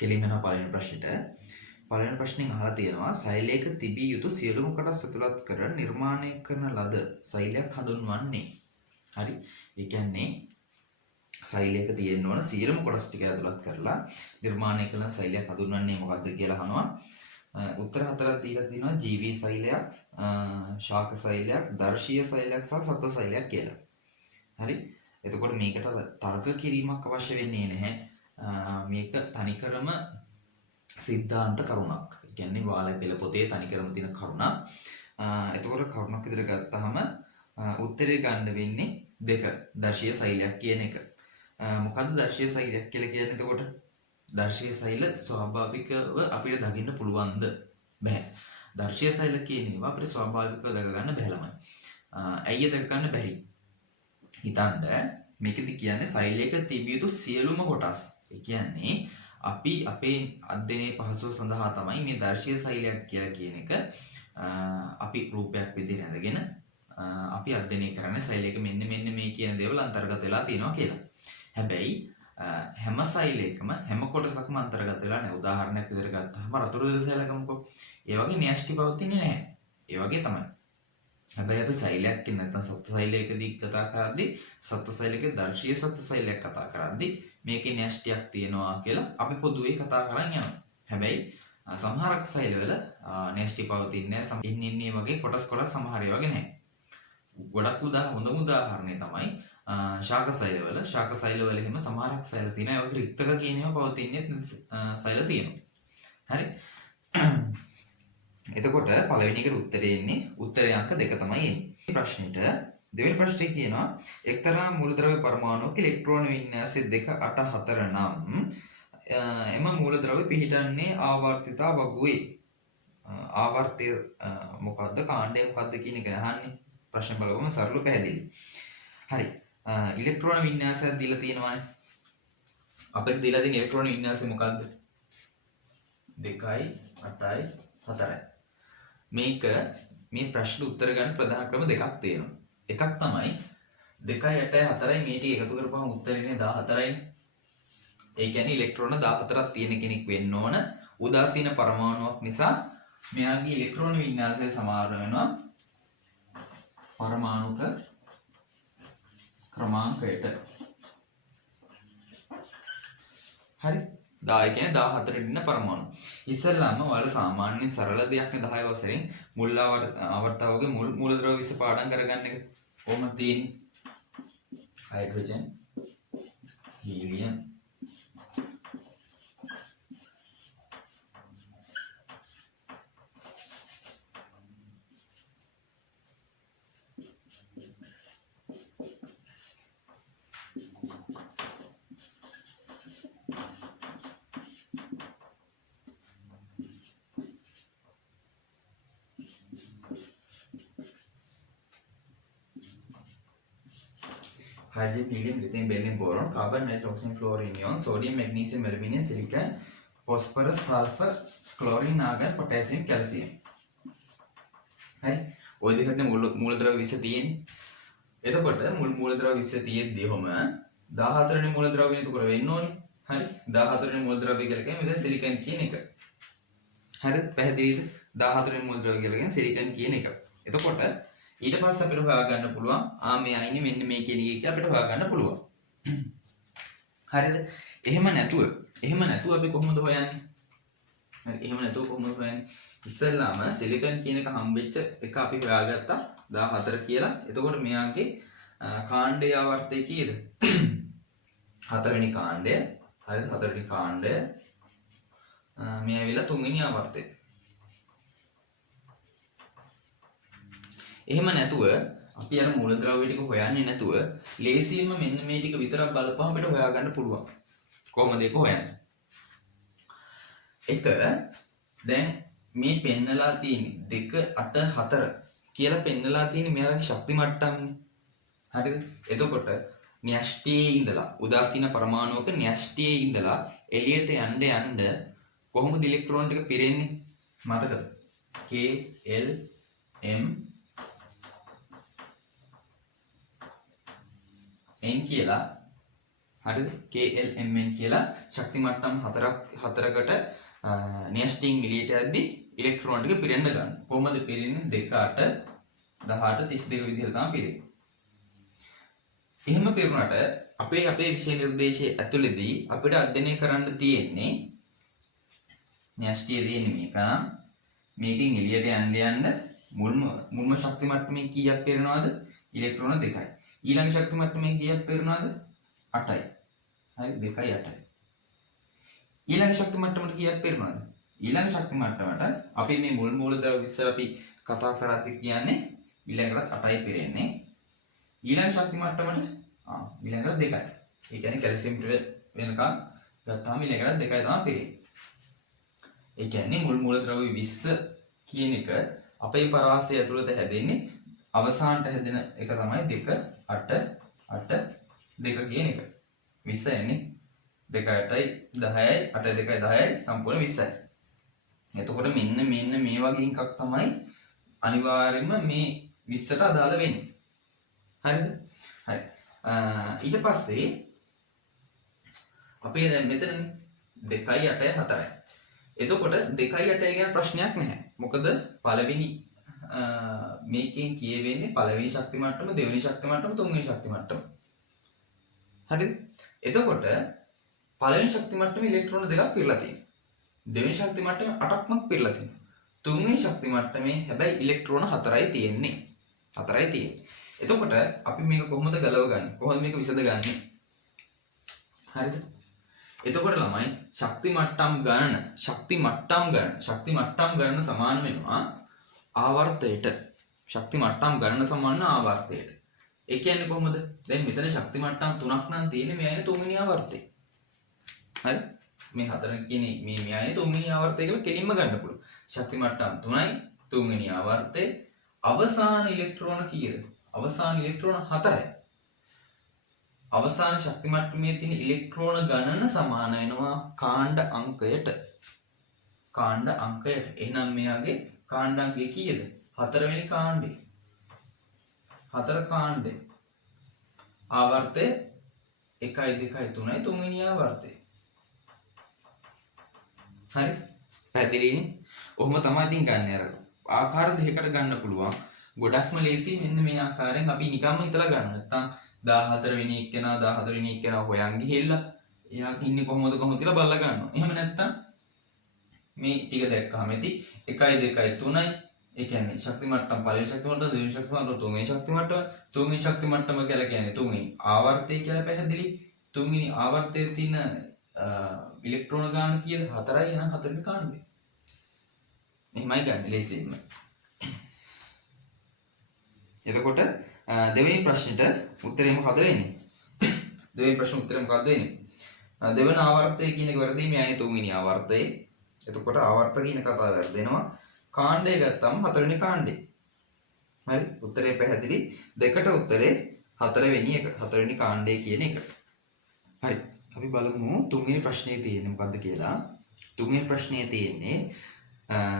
කෙලින්ම යනවා පළවෙනි ප්‍රශ්නෙට. පළවෙනි ප්‍රශ්نين අහලා තියෙනවා සෛලයක තිබිය යුතු සියලුම කොටස් ඇතුළත් කර නිර්මාණය කරන ලද සෛලයක් හඳුන්වන්නේ. හරි. ඒ කියන්නේ සෛලයක තියෙන්න ඕන සියලුම කොටස් ටික ඇතුළත් කරලා නිර්මාණය කරන සෛලයක් හඳුන්වන්නේ මොකක්ද කියලා අහනවා. උත්තර හතරක් දීලා තියෙනවා ජීවී සෛලයක්, ශාක සෛලයක්, දර්ශීය සෛලයක් සහ සත්ව සෛලයක් කියලා. හරි. එතකොට මේකට තර්ක කිරීමක් අවශ්‍ය වෙන්නේ නැහැ. මේක තනිකරම සිද්ධාන්ත කරුණක්. ඒ කියන්නේ වාලපෙළ පොතේ තනිකරම තියෙන කරුණක්. එතකොට කරුණක් විදිහට ගත්තාම උත්තරේ ගන්න වෙන්නේ දෙක. දර්ශීය සෛලයක් කියන එක. මොකද්ද දර්ශීය සෛලයක් කියලා කියන්නේ? එතකොට දර්ශීය සෛල ස්වාභාවිකව අපිට දකින්න පුළුවන්ද? බැහැ. දර්ශීය සෛල කියන ඒවා අපිට ස්වාභාවිකව දක ගන්න බැහැ ළමයි. ඇයි දක ගන්න බැරි? හිතන්න මේකෙදි කියන්නේ සෛලයක තිබිය යුතු සියලුම කොටස්. ඒ කියන්නේ අපි අපේ අධ්‍යයනයේ පහසුව සඳහා තමයි මේ දර්ශීය සෛලයක් කියලා කියන එක අපි රූපයක් විදිහට අඳගෙන අපි අධ්‍යයනය කරන්නේ සෛලයක මෙන්න මේ කියන දේවල් අන්තර්ගත වෙලා තියෙනවා කියලා. හැබැයි හැම සෛලයකම හැම කොටසක්ම අන්තර්ගත වෙලා නැහැ. උදාහරණයක් විදිහට ගත්තාම රතුරු දිල සෛල ගමුකෝ. ඒ වගේ න්‍යෂ්ටි පවතින්නේ නැහැ. ඒ වගේ තමයි. හැබැයි අපි සෛලයක් කියන නැත්නම් සත්ත්ව සෛලයකදී කතා කරද්දී සත්ත්ව සෛලයක දර්ශීය සත්ත්ව සෛලයක් කතා කරද්දී මේකේ න්‍යෂ්ටියක් තියෙනවා කියලා අපි පොදුවේ කතා කරන් යනවා. හැබැයි සමහරක් සෛලවල න්‍යෂ්ටි පවතින්නේ නැහැ. ඉන්නේ වගේ කොටස් සමහර ඒවා වගේ නැහැ. ගොඩක් හොඳම උදාහරණය තමයි ශාක සෛලවල. ශාක සෛලවල එහෙම සමහරක් සෛල තියෙනවා. ඒ වගේ රික්තක කියන ඒවා පවතින්නේ සෛල තියෙනවා. හරි. එතකොට පළවෙනි එකට උත්තරේ එන්නේ උත්තරේ අංක 2 තමයි එන්නේ. ප්‍රශ්නෙට දෙවෙනි ප්‍රශ්නේ කියනවා එක්තරා මූලද්‍රව්‍ය පරමාණුක ඉලෙක්ට්‍රෝන වින්‍යාසය 2 8 4 නම් එම මූලද්‍රව්‍ය පිහිටන්නේ ආවර්තිතා වගුවේ. ආවර්තය මොකද්ද? කාණ්ඩය මොකද්ද කියන එක අහන්නේ. ප්‍රශ්න බලවම සරල පැහැදිලි. හරි. ඉලෙක්ට්‍රෝන වින්‍යාසයක් දීලා තියෙනවානේ. අපිට දීලා තියෙන ඉලෙක්ට්‍රෝන වින්‍යාසය මොකද්ද? 2යි 8යි 4යි. මේක මේ ප්‍රශ්න උත්තර ගන්න ප්‍රධාන ක්‍රම දෙකක් තියෙනවා. එකක් තමයි 2යි 8යි 4යි මේ ටික එකතු කරපුවම උත්තරේනේ 14යි. ඒ කියන්නේ ඉලෙක්ට්‍රෝන 14ක් තියෙන කෙනෙක් වෙන්න ඕන. උදාසීන පරමාණුවක් නිසා මෙයාගේ ඉලෙක්ට්‍රෝන වින්‍යාසය සමාන වෙනවා පරමාණුක ක්‍රමාංකයට. හරි. 10 කියන්නේ 14 ඉන්න පරමාණු. ඉස්සෙල්ලාම ඔයාලා සාමාන්‍යයෙන් සරල දෙයක් නේ 10 වසරෙන් මුල් ආවර්තාවගේ මූලද්‍රව්‍ය විශ පාඩම් කරගන්න එක. කොහොමද තියෙන්නේ? Hydrogen, helium, hydrogen, helium, lithium, beryllium, boron, carbon, nitrogen, oxygen, fluorine, neon, sodium, magnesium, aluminum, silicon, phosphorus, sulfur, chlorine, argon, potassium, calcium. හරි. ওই දෙකට මූලද්‍රව්‍ය 20 තියෙන්නේ. එතකොට මූලද්‍රව්‍ය 20 තියෙද්දී ඔහම 14 වෙනි මූලද්‍රව්‍ය නේද කර වෙන්න ඕනේ. හරි. 14 වෙනි මූලද්‍රව්‍ය කියලා කියන්නේ මෙතන සිලිකන් කියන එක. හරිද? පැහැදිලිද? 14 වෙනි මූලද්‍රව්‍ය කියලා කියන්නේ සිලිකන් කියන එක. එතකොට ඊට පස්සේ අපිට හොයාගන්න පුළුවන් මෙයා ඉන්නේ මෙන්න මේ කියන එක අපිට හොයාගන්න පුළුවන්. හරිද? එහෙම නැතුව අපි කොහොමද හොයන්නේ? හරි. එහෙම නැතුව කොහොමද හොයන්නේ? ඉස්සෙල්ලාම සිලිකන් කියන එක හම්බෙච්ච එක අපි හොයාගත්තා 14 කියලා. එතකොට මෙයාගේ කාණ්ඩයේ ආවර්තය කීයද? 4 වෙනි කාණ්ඩය. හරිද? 4 වෙනි කාණ්ඩය. මේ ඇවිල්ලා 3 වෙනි ආවර්තය. එහෙම නැතුව අපි අර මූලද්‍රව්‍ය ටික හොයන්නේ නැතුව ලේසියෙන්ම මෙන්න මේ ටික විතරක් බලපුවම අපිට හොයාගන්න පුළුවන්. කොහොමද ඒක හොයන්නේ? එක දැන් මේ පෙන්නලා තියෙන්නේ 2 8 4 කියලා පෙන්නලා තියෙන්නේ මෙයාගේ ශක්ති මට්ටම්නේ. හරිද? එතකොට න්‍යෂ්ටියේ ඉඳලා උදාසීන පරමාණුවක න්‍යෂ්ටියේ ඉඳලා එළියට යන්න කොහොමද ඉලෙක්ට්‍රෝන ටික පිරෙන්නේ? මතකද? K L M N කියලා හරිද? KLMN කියලා ශක්ති මට්ටම් හතරකට නෙස්ටිං එළියට යද්දි ඉලෙක්ට්‍රෝන ටික පිරෙන්න ගන්න. කොහොමද පිරෙන්නේ? 2 8 18 32 විදිහට තමයි පිරෙන්නේ. එහෙම පිරුණාට අපේ විෂය නිර්දේශයේ ඇතුළේදී අපිට අධ්‍යයනය කරන්න තියෙන්නේ න්‍යෂ්ටිය තියෙන්නේ මේක නම් මේකෙන් එළියට යන්න මුල්ම ශක්ති මට්ටමේ කීයක් පිරෙනවද? ඉලෙක්ට්‍රෝන 2යි. ඊළඟ ශක්ති මට්ටමේ කීයක් පිරෙනවද? 8යි. හරි 2යි 8යි. ඊළඟ ශක්ති මට්ටමට කීයක් පිරෙනවද? ඊළඟ ශක්ති මට්ටමට අපි මේ මූලද්‍රව්‍ය විශ්ව අපි කතා කරද්දී කියන්නේ ඊළඟට 8යි පිරෙන්නේ. ඊළඟ ශක්ති මට්ටමට ඊළඟට 2යි. ඒ කියන්නේ කැල්සියම් වෙනකම් ගත්තාම ඊළඟට 2යි තමයි පිරෙන්නේ. ඒ කියන්නේ මූලද්‍රව්‍ය 20 කියන එක අපේ පරාසය ඇතුළත හැදෙන්නේ අවසානට හැදෙන එක තමයි 2 8 8 2 කියන එක. 20 යන්නේ 2 8යි 10යි 8 2යි 10යි සම්පූර්ණ 20යි. එතකොට මෙන්න මේ වගේ එකක් තමයි අනිවාර්යයෙන්ම මේ 20ට අදාළ වෙන්නේ. හරිද? හරි. ඊට පස්සේ අපේ දැන් මෙතන 2යි 8යි 4යි. එතකොට 2යි 8යි ගැන ප්‍රශ්නයක් නැහැ. මොකද පළවෙනි මේකෙන් කියවෙන්නේ පළවෙනි ශක්ති මට්ටම, දෙවෙනි ශක්ති මට්ටම, තුන්වෙනි ශක්ති මට්ටම. හරිද? එතකොට පළවෙනි ශක්ති මට්ටමේ ඉලෙක්ට්‍රෝන දෙකක් පිරලා තියෙනවා. දෙවෙනි ශක්ති මට්ටමේ 8ක්ම පිරලා තියෙනවා. තුන්වෙනි ශක්ති මට්ටමේ හැබැයි ඉලෙක්ට්‍රෝන 4යි තියෙන්නේ. 4යි තියෙන්නේ. එතකොට අපි මේක කොහොමද ගලවගන්නේ? කොහොමද මේක විසඳගන්නේ? හරිද? එතකොට ළමයි ශක්ති මට්ටම් ගණන සමාන වෙනවා ආවර්තයට. ශක්ති මට්ටම් ගණන සමාන ආවර්තයට. ඒ කියන්නේ කොහොමද? දැන් මෙතන ශක්ති මට්ටම් 3ක් නම් තියෙන්නේ මේ අය තුන්වෙනි ආවර්තය. හරි? මේ හතර කියන්නේ මේ අය තුන්වෙනි ආවර්තය කියලා කෙලින්ම ගන්න පුළුවන්. ශක්ති මට්ටම් 3යි තුන්වෙනි ආවර්තයේ අවසාන ඉලෙක්ට්‍රෝන කීයද? අවසාන ඉලෙක්ට්‍රෝන 4යි. අවසාන ශක්ති මට්ටමේ තියෙන ඉලෙක්ට්‍රෝන ගණන සමාන වෙනවා කාණ්ඩ අංකයට. කාණ්ඩ අංකයට. එහෙනම් මෙයාගේ කාණ්ඩ අංකය කීයද? 4 වෙනි කාණ්ඩේ. 4 කාණ්ඩේ. ආවර්තය 1යි 2යි 3යි තුන්වෙනි ආවර්තය. හරි? පැහැදිලිනේ? ඔහොම තමයි ඉතින් ගන්න අර ආකාර දෙකකට ගන්න පුළුවන්. ගොඩක්ම ලේසි මෙන්න මේ ආකාරයෙන් අපි නිකම්ම හිතලා ගන්න. නැත්තම් 14 වෙනි එක්කෙනා 14 වෙනි එක්කෙනා හොයන් ගිහිල්ලා එයා ඉන්නේ කොහොමද කියලා බලලා ගන්නවා. එහෙම නැත්තම් මේ ටික දැක්කම ඇති 1යි 2යි 3යි ඒ කියන්නේ ශක්ති මට්ටම් පළවෙනි ශක්ති මට්ටම දෙවෙනි ශක්ති මට්ටම තුන්වෙනි ශක්ති මට්ටම තුන්වෙනි ශක්ති මට්ටම කියලා කියන්නේ තුන්වෙනි ආවර්තය කියලා පැහැදිලි. තුන්වෙනි ආවර්තයේ තියෙන ඉලෙක්ට්‍රෝන ගාන කීයද? 4යි. එහෙනම් 4 වෙනි කාණ්ඩය. එහෙමයි ගන්න ලේසියෙන්ම. එතකොට දෙවෙනි ප්‍රශ්නෙට උත්තරේ මොකද වෙන්නේ? දෙවෙනි ප්‍රශ්න උත්තරේ මොකක්ද වෙන්නේ? දෙවන ආවර්තය කියන එක වැරදි මේ අය තුන්වෙනි ආවර්තයේ. එතකොට ආවර්ත කියන කතාව වැරදෙනවා. කාණ්ඩය ගත්තම 4 වෙනි කාණ්ඩය. හරි? උත්තරේ පැහැදිලි. දෙකට උත්තරේ 4 වෙනි එක. 4 වෙනි කාණ්ඩය කියන එක. හරි. අපි බලමු තුන්වෙනි ප්‍රශ්නේ තියෙන්නේ මොකද්ද කියලා. තුන්වෙනි ප්‍රශ්නේ තියෙන්නේ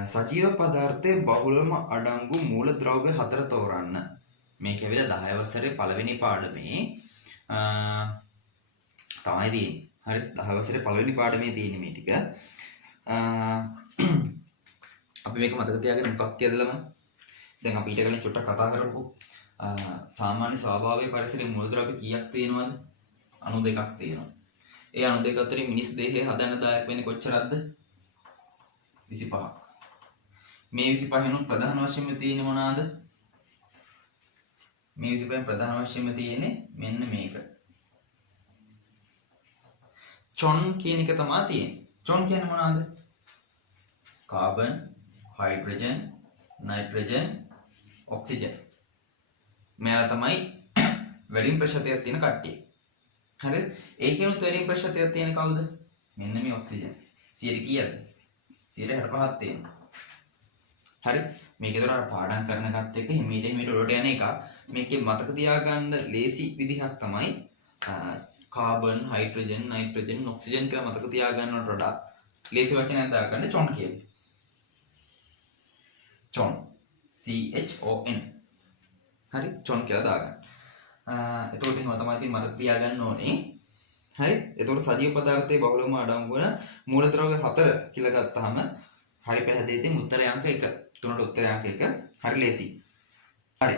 සජීව පදාර්ථයේ බහුලම අඩංගු මූලද්‍රව්‍ය 4 තෝරන්න. මේක ඇවිල්ලා 10 වසරේ පළවෙනි පාඩමේ තමයි තියෙන්නේ. හරි 10 වසරේ පළවෙනි පාඩමේ තියෙන්නේ මේ ටික. අපි මේක මතක තියාගෙන මොකක් කියදලම දැන් අපි ඊට කලින් චුට්ටක් කතා කරමු. සාමාන්‍ය ස්වභාවික පරිසරයේ මූලද්‍රව්‍ය කීයක් තියෙනවද? 92ක් තියෙනවා. ඒ 92 අතරින් මිනිස් දේහය හදන්න දායක වෙන්නේ කොච්චරක්ද? 25ක්. මේ 25 වෙනුත් ප්‍රධාන වශයෙන්ම තියෙන්නේ මොනවාද? මේ 25 ප්‍රධාන වශයෙන්ම තියෙන්නේ මෙන්න මේක. චොන් කියන එක තමයි තියෙන්නේ. චොන් කියන්නේ මොනවාද? Carbon, hydrogen, nitrogen, oxygen. මෙයා තමයි වැඩිම ප්‍රතිශතයක් තියෙන කට්ටිය. හරිද? ඒකෙනුත් වැඩිම ප්‍රතිශතයක් තියෙන කවුද? මෙන්න මේ ඔක්සිජන්. 100 කීයද? 65ක් තියෙනවා. හරි? මේක ඒතර පාඩම් කරන එකත් එක්ක හිමීට උඩට යන එක. මේකේ මතක තියාගන්න ලේසි විදිහක් තමයි කාබන්, හයිඩ්‍රජන්, නයිට්‍රජන්, ඔක්සිජන් කියලා මතක තියාගන්නවට වඩා ලේසි වචනයක් දාගන්න චොන් කියන්නේ. චොන්. CHON. හරි? චොන් කියලා දාගන්න. එතකොට එහෙම තමයි ඉතින් මතක තියාගන්න ඕනේ. හරි. එතකොට සජීව පදාර්ථයේ බහුලවම අඩංගු වන මූලද්‍රව්‍ය 4 කියලා ගත්තාම හරි පැහැදිලි. ඉතින් උත්තරය අංක 1. 3ට උත්තරය අංක 1. හරි ලේසි. හරි.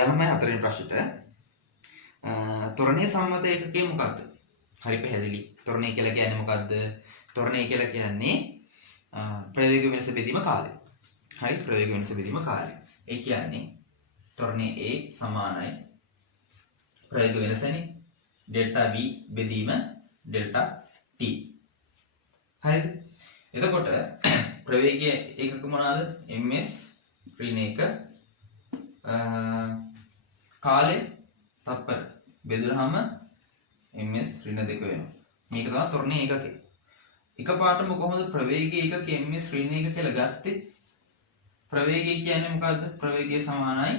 යලමයි හතරවෙනි ප්‍රශ්නෙට. ත්වරණයේ සම්මත ඒකකය මොකක්ද? හරි පැහැදිලි. ත්වරණය කියලා කියන්නේ මොකක්ද? ත්වරණය කියලා කියන්නේ ප්‍රවේග වෙනස බෙදීම කාලය. හරි ප්‍රවේග වෙනස බෙදීම කාලය. ඒ කියන්නේ ත්වරණයේ A සමානයි ප්‍රවේග වෙනසනේ ඩෙල්ටා V බෙදීම ඩෙල්ටා T. හරිද? එතකොට ප්‍රවේගයේ ඒකක මොනවාද? ms ඍණ 1 කාලය තප්පර බෙදුනහම ms ඍණ 2 වෙනවා. මේක තමයි ත්වරණයේ ඒකකය. එකපාරටම කොහොමද ප්‍රවේගයේ ඒකක ms ඍණ 1 කියලා ගත්තේ? ප්‍රවේගය කියන්නේ මොකද්ද? ප්‍රවේගය සමානයි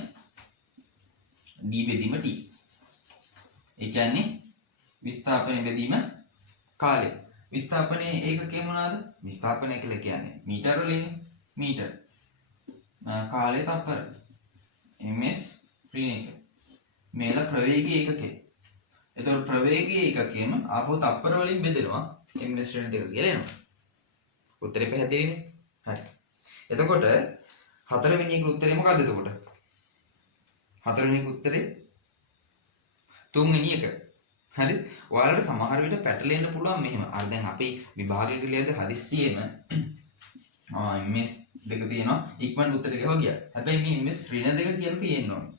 d බෙදීම t. ඒ කියන්නේ විස්ථාපනය බෙදීම කාලය. විස්ථාපනයේ ඒකකය මොනවාද? විස්ථාපනය කියලා කියන්නේ මීටර වලින්නේ. මීටර. කාලය තප්පර. ms ඍණ 1. මේක ප්‍රවේගයේ ඒකකය. එතකොට ප්‍රවේගයේ ඒකකයම ආපහු තප්පර වලින් බෙදෙනවා ms ඍණ 2 කියලා එනවා. උත්තරේ පැහැදිලිනේ? හරි. එතකොට හතරවෙනි එක උත්තරේ මොකද්ද එතකොට? හතරවෙනි එක උත්තරේ තුන්වෙනි එක. හරි. ඔයාලට සමහර විට පැටලෙන්න පුළුවන් මෙහෙම. අර දැන් අපි විභාගයක ලියද්දී හදිස්සියෙම ms දෙක තියෙනවා ඉක්මනට උත්තරේ ගහුවා ගියා. හැබැයි මේ ms ඍණ 2 කියලා තියෙන්න ඕනේ.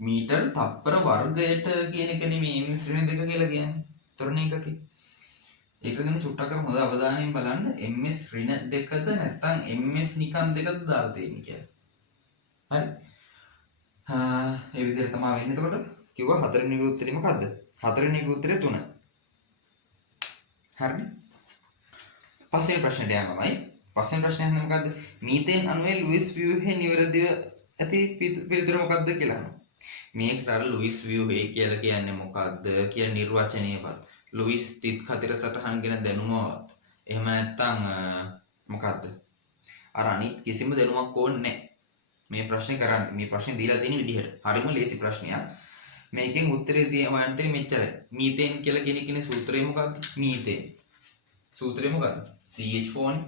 මීටර තප්පර වර්ගයට කියන එක නෙමෙයි ms ඍණ 2 කියලා කියන්නේ. ත්වරණ ඒකකේ. ඒක ගැන චුට්ටක් හොඳ අවධානයෙන් බලන්න ms ඍණ 2ද නැත්නම් ms නිකන් 2ද දාලා තියෙන්නේ කියලා. හරි. ඒ විදිහට තමයි වෙන්නේ. එතකොට කිව්වා හතරවෙනි උත්තරේ මොකද්ද? හතරවෙනි උත්තරේ 3. හරිනේ. පස්වෙනි ප්‍රශ්නට යනවාමයි. පස්වෙනි ප්‍රශ්නේ අහන්නේ මොකද්ද? මීතේන් අණුවේ ලුයිස් ව්‍යුහයේ නිවැරදිව ඇති පිළිතුර මොකද්ද කියලා අහනවා. මේකට අර ලුයිස් ව්‍යුහය කියලා කියන්නේ මොකද්ද කියන නිර්වචනයවත් ලුයිස් තිත් කතර සටහන් ගැන දැනුමවත් එහෙම නැත්නම් මොකද්ද? අර අනිත් කිසිම දැනුමක් ඕනේ නැහැ. මේ ප්‍රශ්නේ කරන්නේ. මේ ප්‍රශ්නේ දීලා තියෙන විදිහට. හරිම ලේසි ප්‍රශ්නයක්. මේකෙන් උත්තරේ තියෙන්නේ මෙච්චරයි. මීතේන් කියලා කියන එකේ සූත්‍රය මොකක්ද? මීතේන්. සූත්‍රය මොකක්ද? CH4 නේ.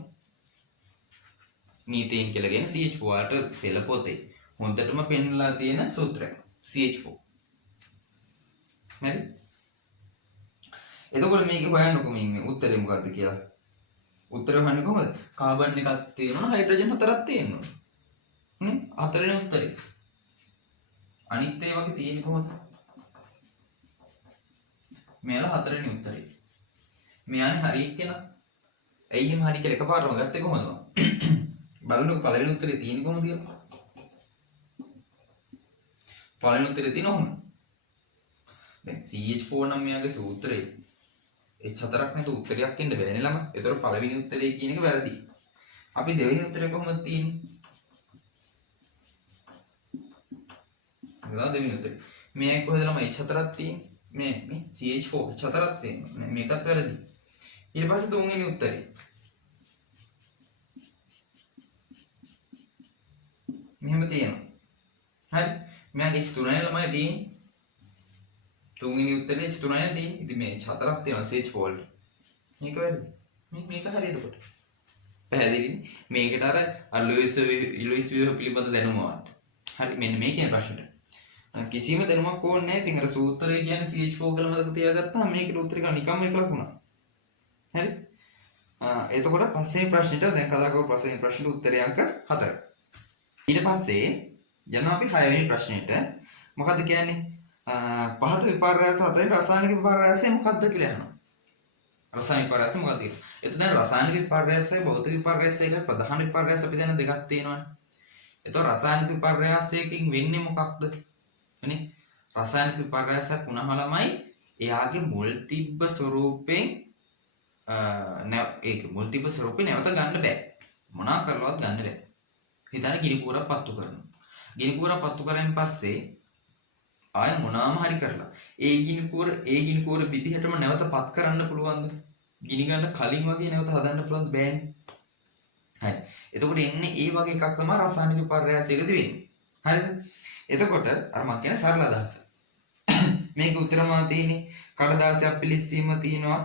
මීතේන් කියලා කියන CH4 වලට පෙළ පොතේ හොඳටම පෙන්වලා තියෙන සූත්‍රය. CH4. හරි. එතකොට මේක හොයන්නකො මේ උත්තරේ මොකක්ද කියලා. උත්තරය හොයන්නේ කොහොමද? කාබන් එකක් තියෙනවා හයිඩ්‍රජන් හතරක් තියෙනවා. නේ? හතරෙනි උත්තරේ. අනිත් ඒ වගේ තියෙන්නේ කොහොමද? මෙයාලා හතරෙනි උත්තරේ. මෙයානේ හරි කියලා. ඇයි එහෙම හරි කියලා එකපාරටම ගත්තේ කොහොමද? බලන්නකො පළවෙනි උත්තරේ තියෙන්නේ කොහොමද කියලා. පළවෙනි උත්තරේ තියෙන ඔහොම. දැන් CH4 නම් මෙයාගේ සූත්‍රය H4ක් නැතු උත්තරයක් එන්න බෑනේ ළම. ඒතර පළවෙනි උත්තරේ කියන එක වැරදි. අපි දෙවෙනි උත්තරේ කොහොමද තියෙන්නේ? නේද දෙවෙනි උත්තරේ. මේක කොහෙද ළම H4ක් තියෙන්නේ? මේ CH4 H4ක් තියෙනවා. මේකත් වැරදි. ඊට පස්සේ තුන්වෙනි උත්තරේ. මෙහෙම තියෙනවා. හරි. මෙයාගේ H3 නේ ළමයි තියෙන්නේ. තුන්වෙනි උත්තරේ H3 නේ තියෙන්නේ. ඉතින් මේ H4ක් තියෙනවා CH4 වලට. මේක වැරදි. මේක හරි එතකොට. පැහැදිලිනේ. මේකට අර ලුයිස් ව්‍යුහ පිළිබඳ දැනුමවත්. හරි මෙන්න මේ කියන ප්‍රශ්නෙට. කිසිම දැනුමක් ඕනේ නැහැ. ඉතින් අර සූත්‍රය කියන්නේ CH4 කියලා මතක තියාගත්තාම මේකට උත්තරේ ගන්න නිකම්ම එක ලකුණක්. හරි. එතකොට පස්සේ ප්‍රශ්නෙට දැන් කතා කරපු පස්සේ ප්‍රශ්නෙට උත්තරය අංක 4. ඊට පස්සේ යනවා අපි 6 වෙනි ප්‍රශ්නෙට. මොකද්ද කියන්නේ? පහත විපර්යාස අතරින් රසායනික විපර්යාසය මොකක්ද කියලා අහනවා. රසායනික විපර්යාසය මොකක්ද කියලා. එතන දැන් රසායනික විපර්යාසය භෞතික විපර්යාසය කියලා ප්‍රධාන විපර්යාස අපි දැන් දෙකක් තියෙනවානේ. එතකොට රසායනික විපර්යාසයකින් වෙන්නේ මොකක්ද? නේ? රසායනික විපර්යාසයක් වුණාම ළමයි එයාගේ මුල් තිබ්බ ස්වරූපයෙන් ඒක මුල් තිබ්බ ස්වරූපේ නැවත ගන්න බෑ. මොනවා කරලවත් ගන්න බෑ. හිතන්න ගිනි කූරක් පත්තු කරනවා. ගිනි කූරක් පත්තු කරන් පස්සේ ආය මොනවාම හරි කරලා ඒ ගිනි කූර විදිහටම නැවත පත් කරන්න පුළුවන්ද? ගිනි ගන්න කලින් වගේ නැවත හදන්න පුළුවන්ද? බෑනේ. හරි. එතකොට එන්නේ ඒ වගේ එකක් තමයි රසායනික විපර්යාසයකදී වෙන්නේ. හරිද? එතකොට අර මම කියන සරල අදහස. මේකේ උත්තරම තියෙන්නේ කඩදාසියක් පිලිස්සීම තියෙනවා,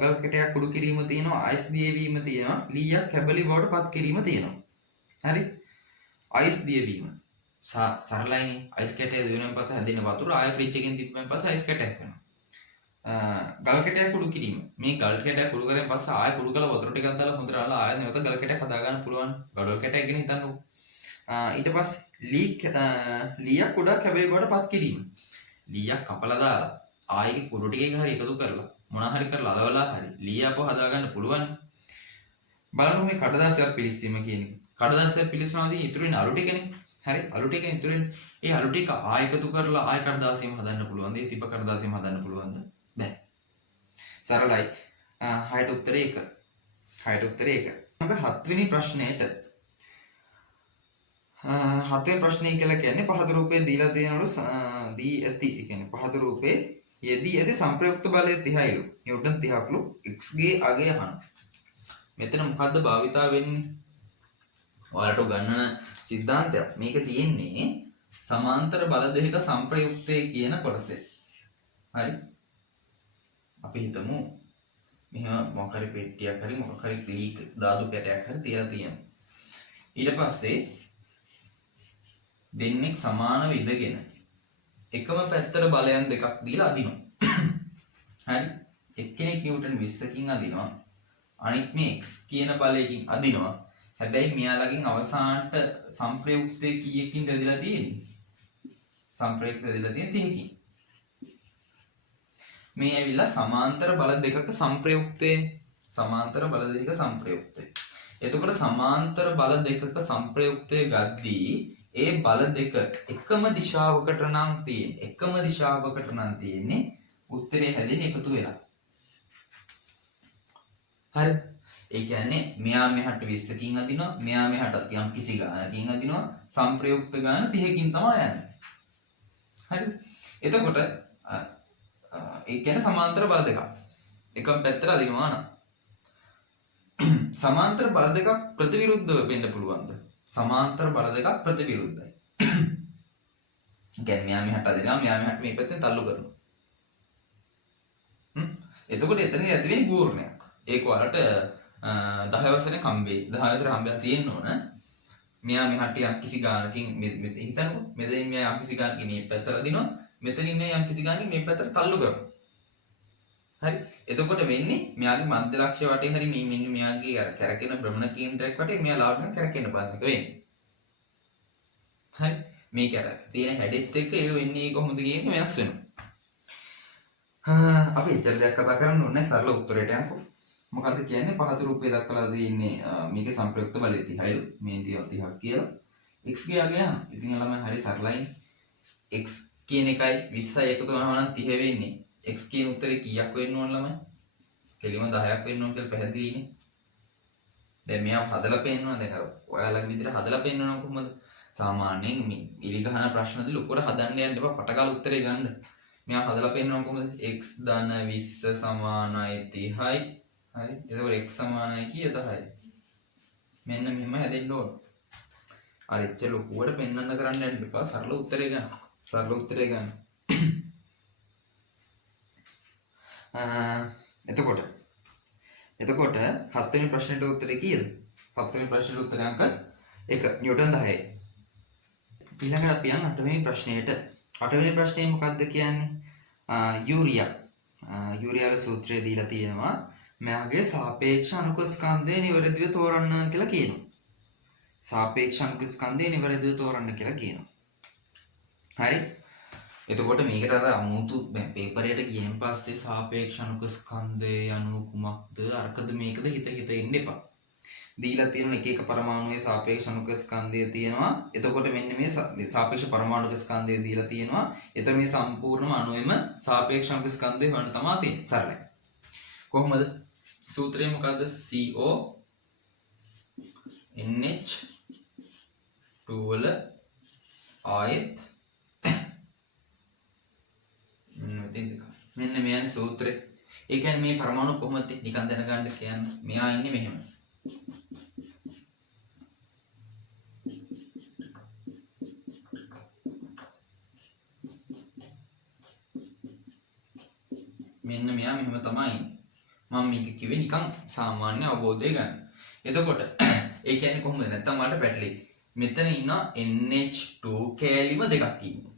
ගල් කැටයක් කුඩු කිරීම තියෙනවා, අයිස් දියවීම තියෙනවා, ලීයක් කැබලි බවට පත් කිරීම තියෙනවා. හරි? අයිස් දියවීම. සරලයි. අයිස් කැටය දිවෙනන් පස්සේ හැදෙන වතුර ආයෙ ෆ්‍රිජ් එකෙන් තිබ්බන් පස්සේ අයිස් කැටයක් වෙනවා. ගල් කැටයක් කුඩු කිරීම. මේ ගල් කැටයක් කුඩු කරගෙන පස්සේ ආයෙ කුඩු කරලා වතුර ටිකක් දාලා හොඳට අරලා ආයෙ නැවත ගල් කැටයක් හදා ගන්න පුළුවන්. ගඩොල් කැටයක් ගැන හිතන්නකෝ. ඊට පස්සේ ලීයක් කුඩා කැබලි බවට පත් කිරීම. ලීයක් කපලා දාලා ආයෙ කුඩු ටිකක් හරි එකතු කරලා මොනවා හරි කරලා අලවලා හරි ලී අපව හදා ගන්න පුළුවන්. බලන්න මේ කඩදාසියක් පිලිස්සීම කියන එක. කඩදාසියක් පිලිස්සනවාදී ඉතුරු වෙන අලු ටිකනේ. හරි අලු ටික ඉතුරු වෙන. ඒ අලු ටික ආයෙ එකතු කරලා ආයෙ කඩදාසියම හදන්න පුළුවන්ද? ඒ තිබ්බ කඩදාසියම හදන්න පුළුවන්ද? බෑ. සරලයි. 6ට උත්තරේ 1. 6ට උත්තරේ 1. අපි 7 වෙනි ප්‍රශ්නයට 7 වෙනි ප්‍රශ්නේ කියලා කියන්නේ පහත රූපයේ දීලා තියෙනවලු දී ඇති. ඒ කියන්නේ පහත රූපේ යෙදී ඇති සංප්‍රයුක්ත බලය 30යිලු. නිව්ටන් 30ක්ලු x ගේ අගය අහන. මෙතන මොකද්ද භාවිතා වෙන්නේ? ඔයාලට ගණන සිද්ධාන්තයක්. මේක තියෙන්නේ සමාන්තර බල දෙකක සංප්‍රයුක්තයේ කියන කොටසේ. හරි? අපි හිතමු මෙහෙම මොකක් හරි පෙට්ටියක් හරි මොකක් හරි ක්ලීක් ධාතු කැටයක් හරි තියලා තියෙනවා. ඊට පස්සේ දෙන්නෙක් සමානව ඉඳගෙන එකම පැත්තට බලයන් දෙකක් දීලා අදිනවා. හරි? එක්කෙනෙක් නිව්ටන් 20කින් අදිනවා. අනිත් මේ x කියන බලයකින් අදිනවා. හැබැයි මෙයාලගෙන් අවසානට සංප්‍රයුක්තයේ කීයකින් දෙදලා තියෙන්නේ? සංප්‍රයුක්ත දෙදලා තියෙන්නේ 30කින්. මේ ඇවිල්ලා සමාන්තර බල දෙකක සංප්‍රයුක්තේ. සමාන්තර බල දෙකක සංප්‍රයුක්තේ. එතකොට සමාන්තර බල දෙකක සංප්‍රයුක්තය ගද්දී ඒ බල දෙක එකම දිශාවකට නම් තියෙන්නේ. එකම දිශාවකට නම් තියෙන්නේ. උත්තරේ හැදෙන්නේ එකතු වෙලා. හරි? ඒ කියන්නේ මෙයා මෙහාට 20කින් අදිනවා, මෙයා මෙහාට යම් කිසි ගානකින් අදිනවා. සංප්‍රයුක්ත ගාන 30කින් තමයි යන්නේ. හරි? එතකොට ඒ කියන්නේ සමාන්තර බල දෙකක්. එකම පැත්තට අදිනවා නම් සමාන්තර බල දෙකක් ප්‍රතිවිරුද්ධව වෙන්න පුළුවන්ද? සමාන්තර බල දෙකක් ප්‍රතිවිරුද්ධයි. කියන්නේ මෙයා මෙහාට අදිනවා, මෙයා මෙහාට මේ පැත්තෙන් තල්ලු කරනවා. එතකොට එතනදී ඇති වෙන්නේ පූර්ණයක්. ඒක වලට 10 වසරේ කම්බේ 10 වසරේ හම්බයක් තියෙන්න ඕන. මෙයා මෙහාට යම් කිසි ගානකින් හිතන්නකො මෙතනින් මෙයා යම් කිසි ගානකින් මේ පැත්තට අදිනවා. මෙතනින් මේ යම් කිසි ගානකින් මේ පැත්තට තල්ලු කරනවා. හරි? එතකොට වෙන්නේ මෙයාගේ මධ්‍ය ලක්ෂ්‍ය වටේ හරි මේ මෙන්න මෙයාගේ අර කැරකෙන භ්‍රමණ කේන්ද්‍රයක් වටේ මෙයා ලාභන කැරකෙන්න බලන එක වෙන්නේ. හරි? මේක අර තියෙන හැඩෙත් එක්ක ඒක වෙන්නේ කොහොමද කියන්නේ වෙනස් වෙනවා. අපි එච්චර දෙයක් කතා කරන්න ඕනේ සරල උත්තරයට යන්කො. මොකද්ද කියන්නේ පහත රූපේ දක්වලා දෙන්නේ මේකේ සංප්‍රයුක්ත බලය 30යි. මේ 30ක් කියලා. x ගේ අගය යන. ඉතින් ළමයි හරි සරලයි. x කියන එකයි 20යි එකතු වෙනවා නම් 30 වෙන්නේ. x කියන උත්තරේ කීයක් වෙන්න ඕන ළමයි? කෙලිම 10ක් වෙන්න ඕන කියලා පැහැදිලිනේ. දැන් මෙයා හදලා පෙන්නනවා. දැන් අර ඔයාලගේ විදිහට හදලා පෙන්නනවා කොහොමද? සාමාන්‍යයෙන් මේ ඉරිගහන ප්‍රශ්නදී ලොකුවට හදන්න යන්න එපා. පටකාල උත්තරේ ගන්න. මෙයා හදලා පෙන්නනවා කොහොමද? x ධන 20 සමානයි 30යි. හරි? එතකොට x සමානයි කීය 10යි. මෙන්න මෙහෙම හැදෙන්න ඕන. අර එච්චර ලොකුවට පෙන්නන්න කරන්න යන්න එපා. සරල උත්තරේ ගන්න. සරල උත්තරේ ගන්න. එතකොට 7 වෙනි ප්‍රශ්නෙට උත්තරේ කීයද? 7 වෙනි ප්‍රශ්නෙට උත්තරේ අංක 1 නිව්ටන් 10යි. ඊළඟට අපි යන 8 වෙනි ප්‍රශ්නයට. 8 වෙනි ප්‍රශ්නේ මොකක්ද කියන්නේ? යූරියාගේ සූත්‍රය දීලා තියෙනවා. මෙයාගේ සාපේක්ෂ අණුක ස්කන්ධය නිවැරදිව තෝරන්න කියලා කියනවා. සාපේක්ෂ අණුක ස්කන්ධය නිවැරදිව තෝරන්න කියලා කියනවා. හරි? එතකොට මේකට අර අමුතු පේපර් එකට ගියන් පස්සේ සාපේක්ෂ අණුක ස්කන්ධය යනු කුමක්ද අරකද මේකද හිත ඉන්න එපා. දීලා තියෙන එක එක පරමාණුවේ සාපේක්ෂ අණුක ස්කන්ධය තියෙනවා. එතකොට මෙන්න මේ සාපේක්ෂ පරමාණුක ස්කන්ධය දීලා තියෙනවා. එතකොට මේ සම්පූර්ණම අණුවෙම සාපේක්ෂ අණුක ස්කන්ධය හොයන්න තමයි තියෙන්නේ. සරලයි. කොහොමද? සූත්‍රය මොකද්ද? CO NH2 වල ආයෙත් මෙන්න මෙයන් සූත්‍රය. ඒ කියන්නේ මේ පරමාණු කොහොමද නිකන් දැනගන්න කියන්නේ මෙයා ඉන්නේ මෙහෙම. මෙන්න මෙයා මෙහෙම තමයි. මම මේක කිව්වේ නිකන් සාමාන්‍ය අවබෝධය ගන්න. එතකොට ඒ කියන්නේ කොහොමද? නැත්තම් වලට පැටලෙයි. මෙතන ඉන්නවා NH2 කෑලිම දෙකක් ඉන්නවා.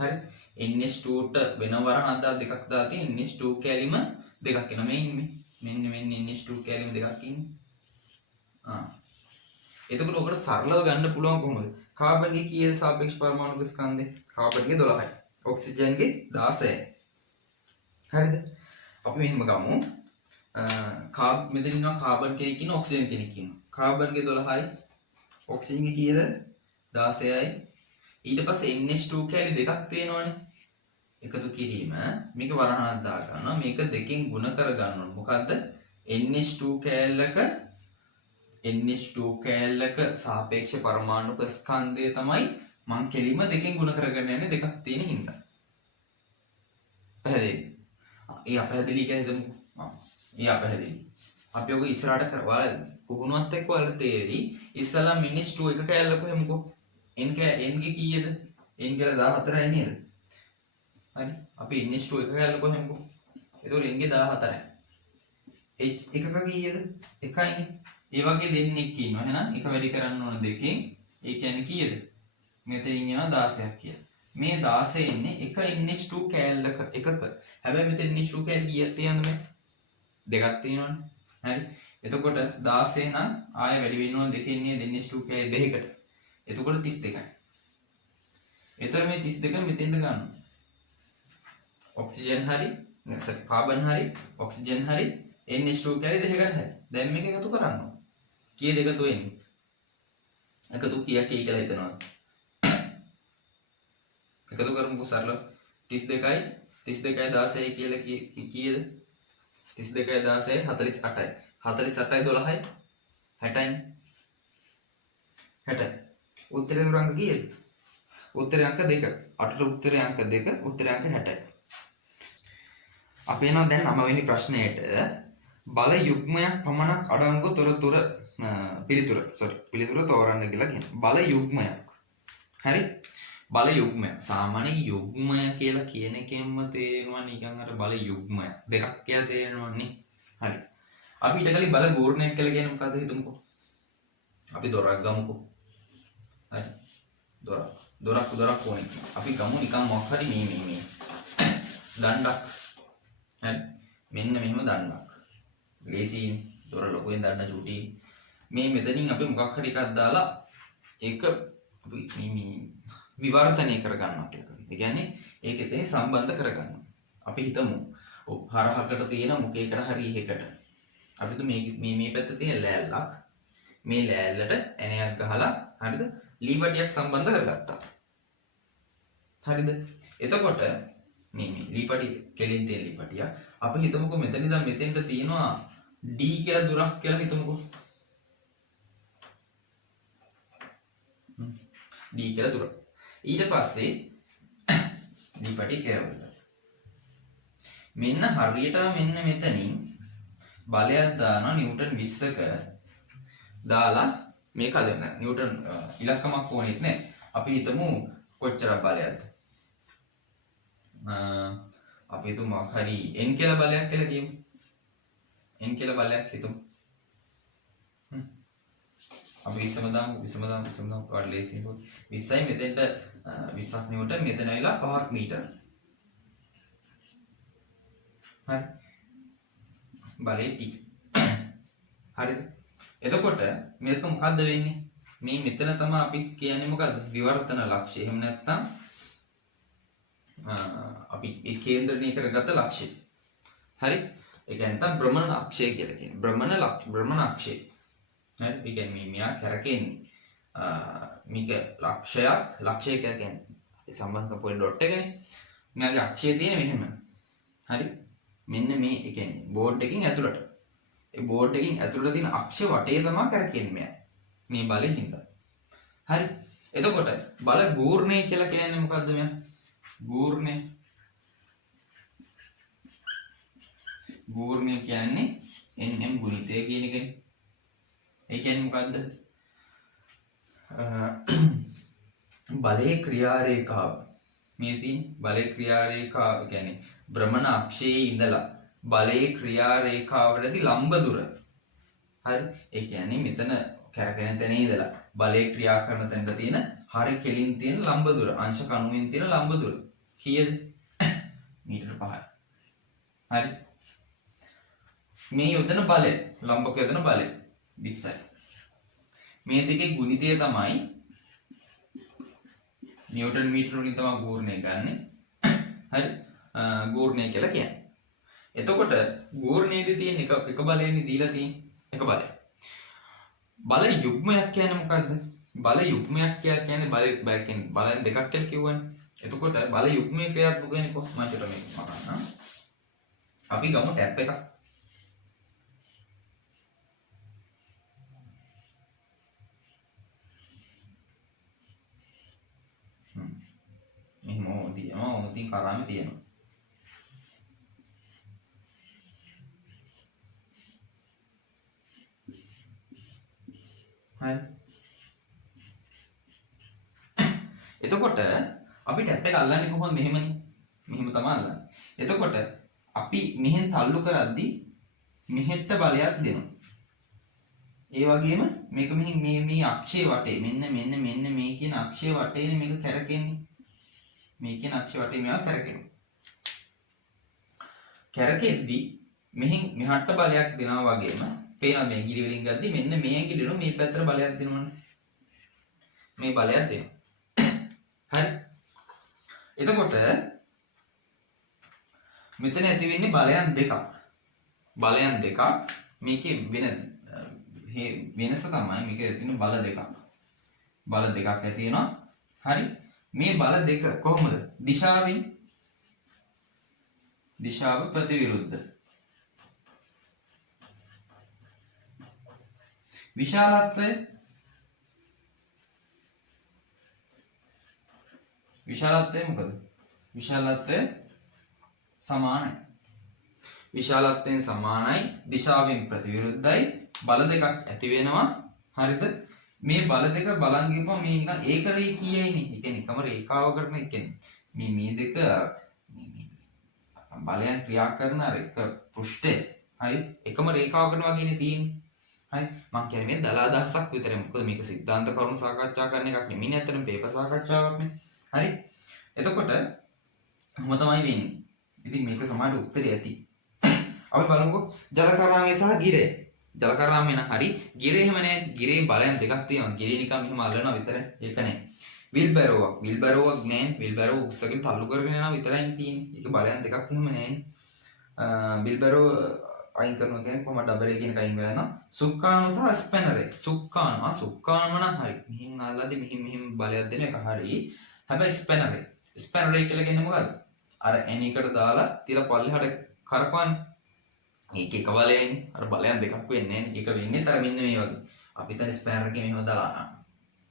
හරි? NH2ට වෙන වරණ අදා දෙකක් දාලා තියෙන NH2 කෑලිම දෙකක් එනවා. මේ ඉන්නේ. මෙන්න NH2 කෑලිම දෙකක් ඉන්නේ. එතකොට ඔකට සරලව ගන්න පුළුවන් කොහොමද? කාබන්ගේ කීයද සාපේක්ෂ පරමාණුක ස්කන්ධය? කාබන්ගේ 12යි. ඔක්සිජන්ගේ 16යි. හරිද? අපි මෙහෙම ගමු. මෙතන ඉන්නවා කාබන් කෙනෙක් ඉන්නවා ඔක්සිජන් කෙනෙක් ඉන්නවා. කාබන්ගේ 12යි. ඔක්සිජන්ගේ කීයද? 16යි. ඊට පස්සේ NH2 කැලි දෙකක් තියෙනවනේ. එකතු කිරීම මේක වරහණක් දා ගන්නවා. මේක දෙකෙන් ගුණ කර ගන්න ඕන. මොකද්ද? NH2 කෑල්ලක සාපේක්ෂ පරමාණුක ස්කන්ධය තමයි මං කෙලිම දෙකෙන් ගුණ කරගෙන යන්නේ දෙකක් තියෙන හින්දා. පැහැදිලි? ඒ අපැහැදිලි කියන්නේ අපැහැදිලි. අපි ඔක ඉස්සරහට කරවල පුහුණුවත් එක්ක වල තේරි. ඉස්සලා NH2 එක කෑල්ල කොහෙමුකෝ? n ගේ කීයද? n කියලා 14යි නේද? හරි. අපි NH2 එක කෑල්ල කොහෙමුකෝ? ඒතකොට n ගේ 14යි. h එකක කීයද? එකයිනේ. ඒ වගේ දෙන්නෙක් ඉන්නවා. එහෙනම් එක වැඩි කරන්න ඕන දෙකෙන්. ඒ කියන්නේ කීයද? මෙතනින් එනවා 16ක් කියලා. මේ 16 ඉන්නේ එක NH2 කෑල්ලක එකක. හැබැයි මෙතන NH2 කෑල්ල කීයක් තියෙනවද මේ? දෙකක් තියෙනවනේ. හරි. එතකොට 16 නම් ආයෙ වැඩි වෙන්න ඕන දෙකෙන් නේද NH2 කෑල්ල දෙකකට. එතකොට 32යි. එතකොට මේ 32 මෙතෙන්ට ගන්නවා. ඔක්සිජන් හරි, කාබන් හරි, ඔක්සිජන් හරි, NH2 කෑලි දෙකකට හරි. දැන් මේක එකතු කරන්න ඕන. කීයද එකතු වෙන්නේ? එකතු කීයක් එයි කියලා හිතනවා. එකතු කරමුකෝ සරලව. 32යි 16යි කියලා කීයද? 32යි 16යි 48යි. 48යි 12යි 60යි. 60යි. උත්තරේ දුර අංක කීයද? උත්තරේ අංක 2. 8ට උත්තරේ අංක 2, උත්තරේ අංක 60යි. අපි එනවා දැන් 9 වෙනි ප්‍රශ්නයට. බල යුග්මයක් පමණක් අඩංගු පිළිතුර තෝරන්න කියලා කියනවා. බල යුග්මයක්. හරි? බල යුග්මයක්. සාමාන්‍ය යුග්මය කියලා කියන එකෙන්ම තේරෙනවා නිකන් අර බල යුග්මය. දෙකක් කියලා තේරෙනවනේ. හරි. අපි ඊට කලින් බල ගෝර්ණයක් කියලා කියන්නේ මොකද්ද හිතමුකෝ. අපි දොරක් ගමුකෝ. හරි. දොරක් ඕනේ. අපි ගමු නිකන් මොකක් හරි මේ දණ්ඩක්. හරි. මෙන්න මෙහෙම දණ්ඩක්. ලේසියෙන් දොර ලොකුෙන් දන්න චූටි මේ මෙතනින් අපි මොකක් හරි එකක් දාලා ඒක මේ විවර්තනය කරගන්නවා කියලා. ඒ කියන්නේ ඒක එතනින් සම්බන්ධ කරගන්නවා. අපි හිතමු හරහකට තියෙන මුකේකට හරි එකකට. අපි තු මේ පැත්තේ තියෙන ලෑල්ලක් මේ ලෑල්ලට ඇණයක් ගහලා හරිද? ලීපටියක් සම්බන්ධ කරගත්තා. හරිද? එතකොට මේ ලීපටි කෙලින් තියෙන ලීපටිය අපි හිතමුකෝ මෙතන ඉඳන් මෙතෙන්ට තියෙනවා D කියලා දුරක් කියලා හිතමුකෝ. D කියලා දුර. ඊට පස්සේ ලීපටි කැරවල. මෙන්න හරියට මෙන්න මෙතනින් බලයක් දානවා නිව්ටන් 20ක දාලා මේක හදන්න. නිව්ටන් ඉලක්කමක් ඕනෙත් නැහැ. අපි හිතමු කොච්චර බලයක්ද? අපි හිතමු හරි n කියලා බලයක් කියලා කියමු. n කියලා බලයක් හිතමු. අපි 20ම දාමු ඔයාලට ලේසියි පොත්. 20යි මෙතෙන්ට 20ක් නිව්ටන් මෙතන ඇවිල්ලා 5ක් මීටර. හරි. බලය t. හරිද? එතකොට මේක මොකද්ද වෙන්නේ? මේ මෙතන තමයි අපි කියන්නේ මොකද්ද? විවර්තන ලක්ෂ්‍ය. එහෙම නැත්නම් අපි ඒ කේන්ද්‍රණය කරගත ලක්ෂ්‍ය. හරි? ඒ කියන්නේ තමයි භ්‍රමණ අක්ෂය කියලා කියන්නේ. භ්‍රමණ අක්ෂය. හරි? ඒ කියන්නේ මෙයා කරකෙන්නේ. මේක ලක්ෂය කියලා කියන්නේ සම්බන්ධක පොඩි ඩොට් එකනේ. මෙයාගේ අක්ෂය තියෙන මෙහෙම. හරි? මෙන්න මේ ඒ කියන්නේ බෝඩ් එකකින් ඇතුළට. ඒ බෝඩ් එකකින් ඇතුළට තියෙන අක්ෂ වටේ තමයි කරකෙන්නේ මෙයා. මේ බලෙන් හින්දා. හරි? එතකොට බල ගූර්ණය කියලා කියන්නේ මොකද්ද මෙයා? ගූර්ණය කියන්නේ nm ගුණිතය කියන එකනේ. ඒ කියන්නේ මොකද්ද? බලයේ ක්‍රියා රේඛාව. මේ තියෙන බලයේ ක්‍රියා රේඛාව කියන්නේ භ්‍රමණ අක්ෂයේ ඉඳලා බලයේ ක්‍රියා රේඛාවලදී ලම්බ දුර. හරි. ඒ කියන්නේ මෙතන කැරකෙන තැන ඉඳලා බලයේ ක්‍රියා කරන තැනට තියෙන හරි කෙලින් තියෙන ලම්බ දුර, අංශක 90න් තියෙන ලම්බ දුර කීයද? මීටර 5යි. හරි. මේ යොදන බලය, ලම්බක යොදන බලය 20යි. මේ දෙකේ ගුණිතය තමයි නිව්ටන් මීටර වලින් තමයි ගෝර්ණය ගන්නෙ. හරි. ගෝර්ණය කියලා කියන්නේ. එතකොට ගෝර්ණයේදී තියෙන එක බලයනේ දීලා තියෙන්නේ. එක බලය. බල යුග්මයක් කියන්නේ මොකද්ද? බල යුග්මයක් කියන්නේ බලයන් දෙකක් කියලා කිව්වනේ. එතකොට බල යුග්මයේ ක්‍රියාත්මක වෙන්නේ කොහොමද? මම මේක මකන්න. අපි ගමු ටැප් එකක්. මෙහෙම තියෙනවා. ඔමුතින් කරාම තියෙනවා. හරි. එතකොට අපි ටැප් එක අල්ලන්නේ කොහොමද? මෙහෙමනේ. මෙහෙම තමයි අල්ලන්නේ. එතකොට අපි මෙහෙන් තල්ලු කරද්දී මෙහෙට බලයක් දෙනවා. ඒ වගේම මේක මෙහින් මේ අක්ෂයේ වටේ මෙන්න මේ කියන අක්ෂයේ වටේනේ මේක කැරකෙන්නේ. මේ කියන අක්ෂය වටේ මේවා කැරකෙනවා. කැරකෙද්දී මෙහින් මෙහාට බලයක් දෙනවා වගේම පේනවා මේ ගිරි වලින් ගද්දි මෙන්න මේ ඇඟිල්ලෙන මේ පැත්තට බලයක් දෙනවනේ. මේ බලයක් දෙනවා. හරි. එතකොට මෙතන ඇති වෙන්නේ බලයන් දෙකක්. බලයන් දෙකක්. මේකේ වෙනස තමයි මේකේ තියෙන බල දෙකක්. බල දෙකක් ඇති වෙනවා. හරි. මේ බල දෙක කොහොමද? දිශාව ප්‍රතිවිරුද්ධ. විශාලත්වය මොකද? විශාලත්වය සමානයි. විශාලත්වයෙන් සමානයි, දිශාවෙන් ප්‍රතිවිරුද්ධයි, බල දෙකක් ඇති වෙනවා. හරිද? මේ බල දෙක බලන් ගිහම මේ නිකන් ඒක රේඛීයයිනේ. ඒ කියන්නේ එකම රේඛාවකටම කියන්නේ මේ දෙක බලයන් ක්‍රියා කරන අර එක පෘෂ්ඨය. හරි. එකම රේඛාවකට වගේනේ තියෙන්නේ. හරි. මම කියන්නේ මේ දල අදහසක් විතරයි. මොකද මේක සිද්ධාන්ත කරුණු සාකච්ඡා කරන එකක් නෙමෙයි. නැත්තම් පේපර් සාකච්ඡාවක් නේ. හරි. එතකොට මොකද තමයි වෙන්නේ? ඉතින් මේක සමාන උත්තරය ඇති. අපි බලමුකෝ ජලකරාමයේ සහ ගිරේ. ජලකරාමේ නම් හරි. ගිරේ එහෙම නැහැ. ගිරේ බලයන් දෙකක් තියෙනවා. ගිරේ නිකන් මෙහෙම අල්ලනවා විතරයි. ඒක නැහැ. විල්බැරෝවක් නැහැ. විල්බැරෝ උස්සගෙන තල්ලු කරගෙන යනවා විතරයි තියෙන්නේ. ඒක බලයන් දෙකක් එහෙම නැහැ. විල්බැරෝ අයින් කරනවා කියන්නේ කොහොමද ඩබරේ කියන කයින් ගන්නවා. සුක්කානම සහ ස්පැනරේ. සුක්කානම නම් හරි. මෙහින් අල්ලද්දි මෙහින් බලයක් දෙන එක හරි. හැබැයි ස්පැනරේ කියලා කියන්නේ මොකද්ද? අර ඇණියකට දාලා තියලා පල්ලෙහාට කරකවන්නේ. මේක එක බලයන්නේ. අර බලයන් දෙකක් වෙන්නේ නැහැ. ඒක වෙන්නේ තර මෙන්න මේ වගේ. අපි තන ස්පැනර් එකේ මෙහෙම දාලා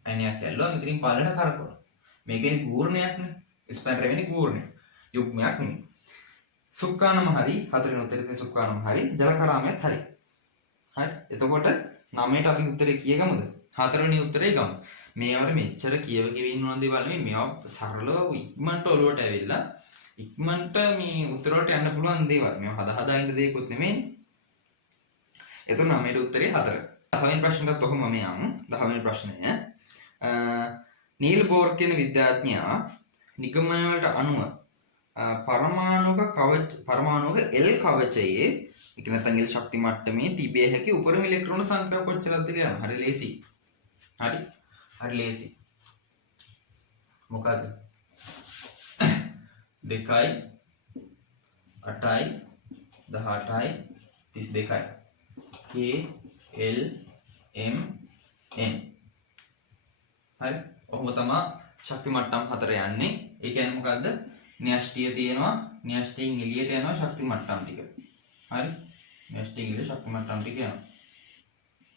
ඇණියක් ඇල්ලුවා මෙතනින් පල්ලෙහාට කරකවනවා. මේකේ ගූර්ණයක් නේ. ස්පැනර් වෙන්නේ ගූර්ණයක්. යුග්මයක් නෙමෙයි. සුක්කානම හරි. හතරෙන් උත්තරේ තියෙන සුක්කානම හරි. ජලකරාමයක් හරි. හරි. එතකොට 9ට අපි උත්තරේ කීයගමුද? 4 වෙනි උත්තරේ ගමු. මේවට මෙච්චර කියව ඉන්න දේවල් නෙමෙයි. මේවා සරලව ඉක්මනට ඔලුවට ඇවිල්ලා ඉක්මනට මේ උත්තර වලට යන්න පුළුවන් දේවල්. මේවා හදා ඉන්න දෙයක්වත් නෙමෙයි. එතකොට 9ට උත්තරේ 4. 10 වෙනි ප්‍රශ්නයටත් ඔහොම මම යන්. 10 වෙනි ප්‍රශ්නය. නීල් බෝර් කියන විද්‍යාඥයා නිගමන වලට අනුව පරමාණුක L කවචයේ ඒක නැත්නම් L ශක්ති මට්ටමේ තිබිය හැකි උපරිම ඉලෙක්ට්‍රෝන සංඛ්‍යාව කොච්චරද කියලා. හරි ලේසි. හරි ලේසි. මොකද්ද? 2යි 8යි 18යි 32යි. K L M N. හරි. ඔහොම තමයි ශක්ති මට්ටම් 4 යන්නේ. ඒ කියන්නේ මොකද්ද? න්‍යෂ්ටිය තියෙනවා. න්‍යෂ්ටියෙන් එළියට යනවා ශක්ති මට්ටම් ටික. හරි. න්‍යෂ්ටියෙන් එළියට ශක්ති මට්ටම් ටික යනවා.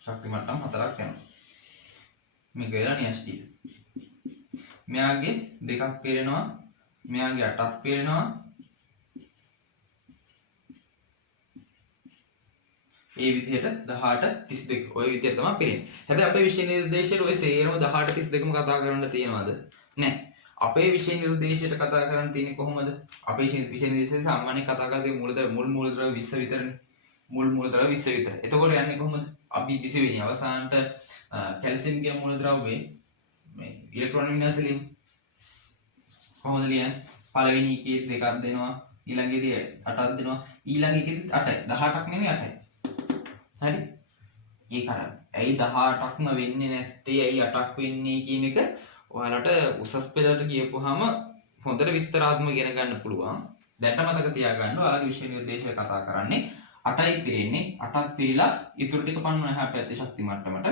ශක්ති මට්ටම් 4ක් යනවා. මේක වෙලා න්‍යෂ්ටිය. මෙයාගේ 2ක් පේනවා. මෙයාගේ 8ක් පේනවා. ඒ විදිහට 18 32 ඔය විදිහට තමයි පේන්නේ. හැබැයි අපේ විෂය නිර්දේශයේ ඔය සේරම 18 32ම කතා කරන්න තියෙනවද? නැහැ. අපේ විෂය නිර්දේශයට කතා කරන්න තියෙන්නේ කොහොමද? අපේ විෂය නිර්දේශය සාමාන්‍යයෙන් කතා කරලා මූලධර්ම මූලධර්ම 20 විතරනේ. මූලධර්ම 20 විතර. එතකොට යන්නේ කොහොමද? අපි 20 වෙනි අවසානට කැල්සියම් කියන මූලද්‍රව්‍යයේ මේ ඉලෙක්ට්‍රෝන වින්‍යාසය ලියමු. කොහොමද ලියන්නේ? පළවෙනි එකේ දෙකක් දෙනවා, ඊළඟේදී 8ක් දෙනවා, ඊළඟ එකේදී 8යි. 18ක් නෙමෙයි 8යි. හරි? ඒක අර ඇයි 18ක්ම වෙන්නේ නැත්තේ? ඇයි 8ක් වෙන්නේ කියන එක ඔයාලට උසස් පෙළට කියපුවාම හොඳට විස්තරාත්මකව ඉගෙන ගන්න පුළුවන්. දැනට මතක තියාගන්න ඔයාලගේ විෂය නිර්දේශය කතා කරන්නේ 8යි පිරෙන්නේ 8ක් පිරিলা ඉතුරු ටික පන්නන එහා පැත්තේ ශක්ති මට්ටමට.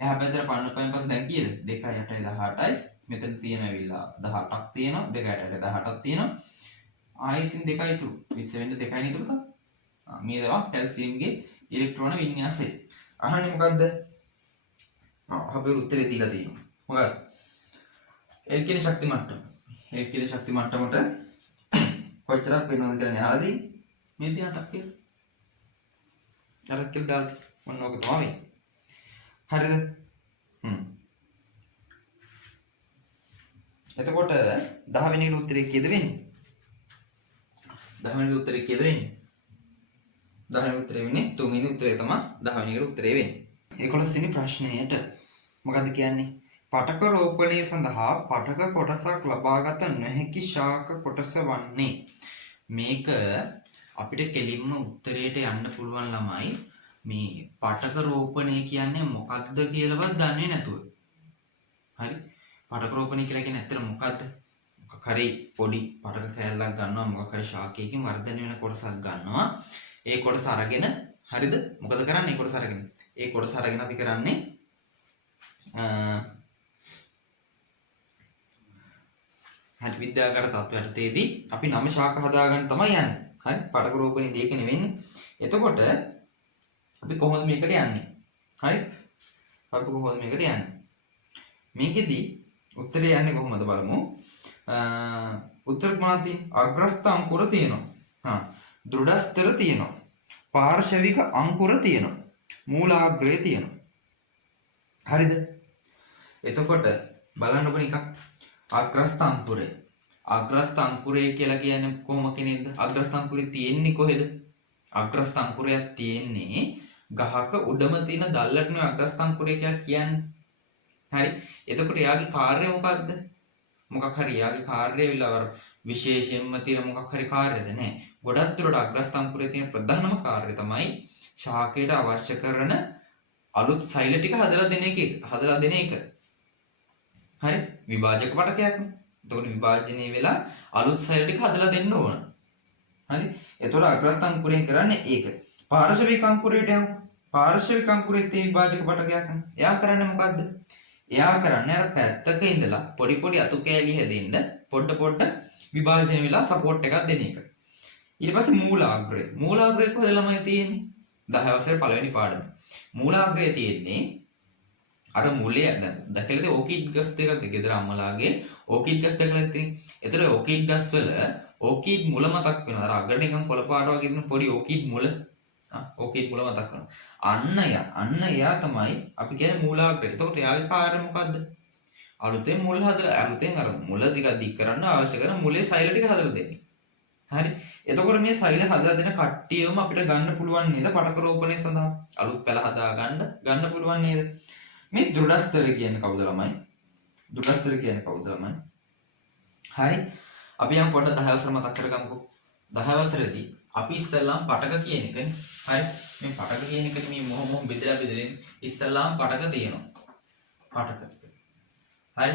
එහා පැත්තට පන්නපයින් පස්සේ දැන් කීයද? 2යි 8යි 18යි. මෙතන තියෙන ඇවිල්ලා 18ක් තියෙනවා. 2යි 8යි 18ක් තියෙනවා. ආයෙත් ඉතින් 2යි ඉතුරු. 20 වෙන්න 2යි ඉතුරු තමයි. මේ තමයි කැල්සියම්ගේ ඉලෙක්ට්‍රෝන වින්‍යාසය. අහන්නේ මොකද්ද? අපි උත්තරේ දීලා තියෙනවා. මොකක්ද? L කියන ශක්ති මට්ටම. L කියන ශක්ති මට්ටමට කොච්චරක් වෙනවද කියන්නේ අහලාදී මේ 8ක් කියලා. අරක් කියලා දාලා මොන ඕක තමයි. හරිද? එතකොට 10 වෙනි උත්තරේ කීයද වෙන්නේ? 10 වෙනි උත්තරේ කීයද වෙන්නේ? 10 වෙනි උත්තරේ වෙන්නේ 3 වෙනි උත්තරේ තමයි 10 වෙනි උත්තරේ වෙන්නේ. 11 වෙනි ප්‍රශ්නයට මොකද්ද කියන්නේ? පටක රෝපණය සඳහා පටක කොටසක් ලබාගත නොහැකි ශාක කොටස වන්නේ. මේක අපිට කෙලින්ම උත්තරයට යන්න පුළුවන් ළමයි මේ පටක රෝපණය කියන්නේ මොකක්ද කියලාවත් දන්නේ නැතුව. හරි? පටක රෝපණය කියලා කියන්නේ ඇත්තට මොකද්ද? මොකක් හරි පොඩි පටක කෑල්ලක් ගන්නවා මොකක් හරි ශාකයකින් වර්ධනය වෙන කොටසක් ගන්නවා. ඒ කොටස අරගෙන හරිද? මොකද කරන්නේ? ඒ කොටස අරගෙන. ඒ කොටස අරගෙන අපි කරන්නේ හරි විද්‍යාගාර තත්ත්වයටදී අපි නම ශාක හදාගන්න තමයි යන්නේ. හරි? පටක රෝපණය දෙක නෙවෙන්නේ. එතකොට අපි කොහොමද මේකට යන්නේ? හරි? අපි කොහොමද මේකට යන්නේ? මේකෙදි උත්තරේ යන්නේ කොහොමද බලමු. උත්තර මාති අග්‍රස්ත අංකුර තියෙනවා. දෘಢස්තර තියෙනවා. පාර්ශවික අංකුර තියෙනවා. මූලාග්‍රය තියෙනවා. හරිද? එතකොට බලන්න ඕන එකක් අග්‍රස්ත අංකුරය. අග්‍රස්ත අංකුරය කියලා කියන්නේ කොහොම කෙනෙක්ද? අග්‍රස්ත අංකුරය තියෙන්නේ කොහෙද? අග්‍රස්ත අංකුරයක් තියෙන්නේ ගහක උඩම තියෙන දැල්ලට නේ අග්‍රස්ත අංකුරය කියලා කියන්නේ. හරි? එතකොට එයාගේ කාර්යය මොකද්ද? මොකක් හරි එයාගේ කාර්යය විලවර විශේෂයෙන්ම තියෙන මොකක් හරි කාර්යද නැහැ. ගොඩක් දුරට අග්‍රස්ත අංකුරයේ තියෙන ප්‍රධානම කාර්යය තමයි ශාකයට අවශ්‍ය කරන අලුත් සෛල ටික හදලා දෙන එක. හරි? විභාජක පටකයක්නේ. එතකොට විභාජනය වෙලා අලුත් සෛල ටික හදලා දෙන්න ඕන. හරි? එතකොට අග්‍රස්ත අංකුරයෙන් කරන්නේ ඒක. පාර්ශවික අංකුරයට යමු. පාර්ශවික අංකුරයේ තියෙන විභාජක පටකයක්නේ. එයා කරන්නේ මොකද්ද? එයා කරන්නේ අර පැත්තක ඉඳලා පොඩි පොඩි අතු කෑලි හැදෙන්න පොඩ විභාජනය වෙලා සපෝට් එකක් දෙන එක. ඊට පස්සේ මූලාග්‍රය. මූලාග්‍රය කොහෙද ළමයි තියෙන්නේ? 10 වසරේ පළවෙනි පාඩමේ. මූලාග්‍රය තියෙන්නේ අර මුලේ දැකලා තියෙ ඕකිඩ් ගස් දෙකක් ගෙදර අම්මලාගේ ඕකිඩ් ගස් දෙකක් තියෙන්නේ. ඒතර ඕකිඩ් ගස් වල ඕකිඩ් මුල මතක් වෙනවා. අර අගට නිකන් කොළ පාට වගේ තියෙන පොඩි ඕකිඩ් මුල. ඕකිඩ් මුල මතක් වෙනවා. අන්න එයා තමයි අපි කියන්නේ මූලාග්‍රය. එතකොට එයාගේ කාර්යය මොකද්ද? අලුතෙන් මුල් හදලා අලුතෙන් අර මුල ටික දික් කරන්න අවශ්‍ය කරන මුලේ සෛල ටික හදලා දෙන්නේ. හරි? එතකොට මේ සෛල හදලා දෙන කට්ටියම අපිට ගන්න පුළුවන් නේද? පටක රෝපණය සඳහා අලුත් පැල හදා ගන්න පුළුවන් නේද? මේ දෘಢස්තර කියන්නේ කවුද ළමයි? දෘಢස්තර කියන්නේ කවුද ළමයි? හරි? අපි යම් පොඩ්ඩක් 10 වසර මතක් කරගමුකෝ. 10 වසරේදී අපි ඉස්සල්ලාම පටක කියන එක හරි මේ පටක කියන එකට මේ මොහොම බෙදලා ඉස්සල්ලාම පටක තියෙනවා. පටක. හරි?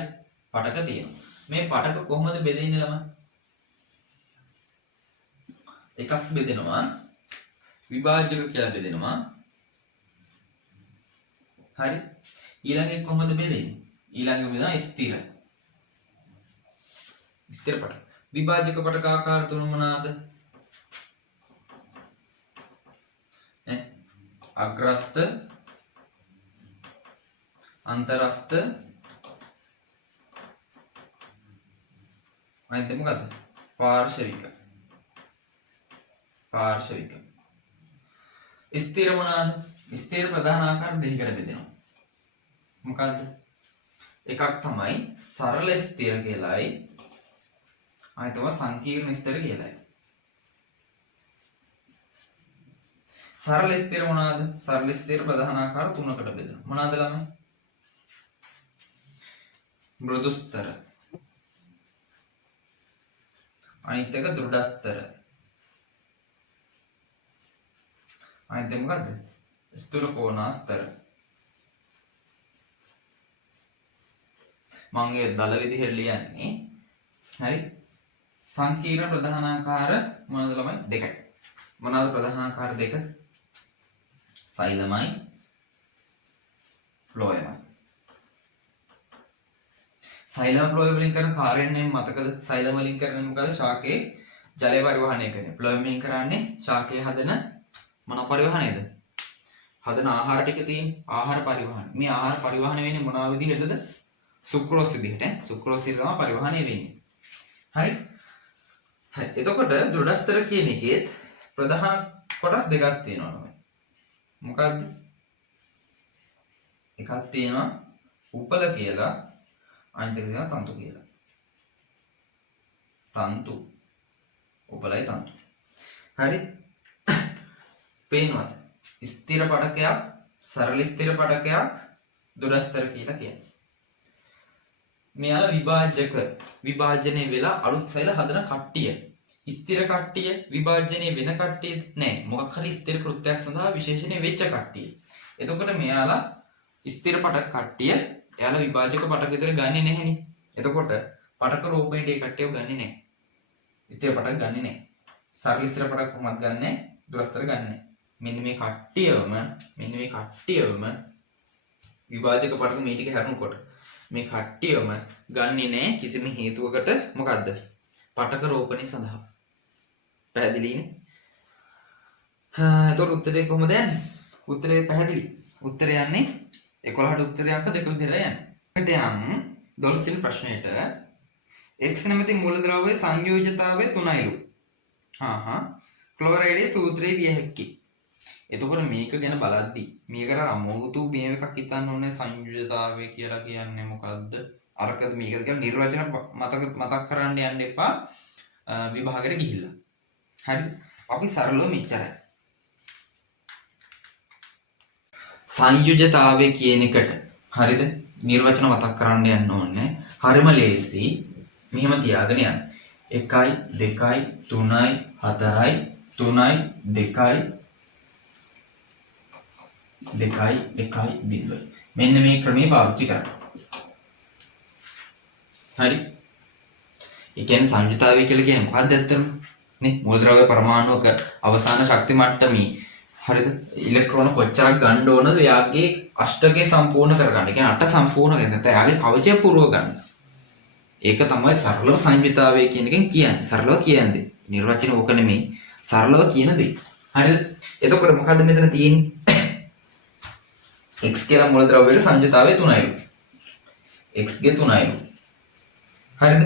පටක තියෙනවා. මේ පටක කොහොමද බෙදෙන්නේ ළමයි? එකක් බෙදෙනවා විභාජක කියලා බෙදෙනවා. හරි? ඊළඟ එක කොහොමද බෙදෙන්නේ? ඊළඟ බෙදෙනවා ස්ථිර. ස්ථිර පටක. විභාජක පටක ආකාර තුන මොනවාද? අග්‍රස්ත, අන්තරස්ත, අනිත් මොකද්ද? පාර්ශවික. ස්ථිර මොනවාද? ස්ථිර ප්‍රධාන ආකාර දෙකකට බෙදෙනවා. මොකද්ද? එකක් තමයි සරල ස්ථිර කියලායි ආයෙ තමයි සංකීර්ණ ස්ථිර කියලායි. සරල ස්ථිර මොනවාද? සරල ස්ථිර ප්‍රධාන ආකාර තුනකට බෙදෙනවා. මොනවාද ළමයි? මෘදු ස්ථර. අනිත් එක දෘಢ ස්ථර. අනිත් එක මොකද්ද? ස්ථූල කෝණාස්තර. මම ඒ දල විදිහට ලියන්නේ. හරි. සංකීර්ණ ප්‍රධානාකාර මොනවද ළමයි? දෙකයි. මොනවද ප්‍රධානාකාර දෙක? සෛලමයි ෆ්ලෝයමයි. සෛලම ෆ්ලෝය වලින් කරන කාර්යයෙන් මතකද? සෛලම වලින් කරන්නේ මොකද? ශාකයේ ජලය පරිවහනය කරන්නේ. ෆ්ලෝයම් වලින් කරන්නේ ශාකයේ හදන මොන පරිවහනයද? හදන ආහාර ටික තියෙන ආහාර පරිවහන. මේ ආහාර පරිවහන වෙන්නේ මොනවා විදිහටද? සුක්‍රෝස් විදිහට. සුක්‍රෝස් එක තමයි පරිවහනය වෙන්නේ. හරි. හරි. එතකොට දෘಢස්තර කියන එකේ ප්‍රධාන කොටස් දෙකක් තියෙනවා නේද? මොකක්ද? එකක් තියෙනවා උපල කියලා, අනිත් එක තියෙනවා තන්තු කියලා. තන්තු. උපලයි තන්තු. හරි. පේනවද? ස්ථිර පඩකයක්, සරල ස්ථිර පඩකයක්, දෘಢස්තර කියලා කියන්නේ. මෙයාලා විභාජනය වෙලා අලුත් සෛල හදන කට්ටිය. ස්ථිර කට්ටිය විභාජනය වෙන කට්ටිය නෑ. මොකක් හරි ස්ථිර කෘත්‍යයක් සඳහා විශේෂණය වෙච්ච කට්ටිය. එතකොට මෙයාලා ස්ථිර පඩක කට්ටිය එයාලා විභාජක පඩක විතර ගන්නෙ නැහෙනේ. එතකොට පඩක රූපණයට ඒ කට්ටියව ගන්නෙ නෑ. ස්ථිර පඩක ගන්නෙ නෑ. සරල ස්ථිර පඩක කොහොමද ගන්නෙ? දෘෂ්ටර ගන්නෙ. මෙන්න මේ කට්ටියවම විභාජක පඩක මේ ටික හැරුණකොට මේ කට්ටියම ගන්නෙ නෑ කිසිම හේතුවකට. මොකද්ද? පටක රෝපණය සඳහා. පැහැදිලිනේ? එතකොට උත්තරේ කොහොමද යන්නේ? උත්තරේ පැහැදිලි. උත්තරේ යන්නේ 11ට උත්තරේ අංක 2 විතර යන්නේ. ඊට යම් 12 ප්‍රශ්නයට x නැමැති මූලද්‍රව්‍යයේ සංයෝජ්‍යතාවය 3යිලු. ක්ලෝරයිඩේ සූත්‍රයේ විය හැකියි. එතකොට මේක ගැන බලද්දි මේකට අමුතු මේව එකක් හිතන්න ඕනේ. සංයෝජ්‍යතාවය කියලා කියන්නේ මොකද්ද? අරකද මේකද කියලා නිර්වචන මතක් කරන්න යන්න එපා විභාගෙට ගිහිල්ලා. හරිද? අපි සරලව මෙච්චරයි. සංයුජතාවය කියන එකට හරිද? නිර්වචන මතක් කරන්න යන්න ඕනේ. හරිම ලේසි. මෙහෙම තියාගෙන යන්න. 1 2 3 4 3 2 බිඳුව. මෙන්න මේ ක්‍රමයේ පාවිච්චි කරන්න. හරි. ඒ කියන්නේ සංයුජතාවය කියලා කියන්නේ මොකක්ද ඇත්තටම? නේ මූලද්‍රව්‍ය පරමාණුක අවසාන ශක්ති මට්ටමේ හරිද? ඉලෙක්ට්‍රෝන කොච්චරක් ගන්න ඕනද? එයාගේ අෂ්ටකය සම්පූර්ණ කරගන්න. ඒ කියන්නේ 8 සම්පූර්ණ කරගන්න. නැත්නම් එයාගේ කවචය පුරව ගන්න. ඒක තමයි සරලව සංයුජතාවය කියන එකෙන් කියන්නේ. සරලව කියන්නේ. නිර්වචන ඕක නෙමෙයි. සරලව කියන දේ. හරිද? එතකොට මොකද්ද මෙතන තියෙන්නේ? x කියලා මූලද්‍රව්‍යයේ සංයුජතාවය 3යිලු. x ගේ 3යිලු. හරිද?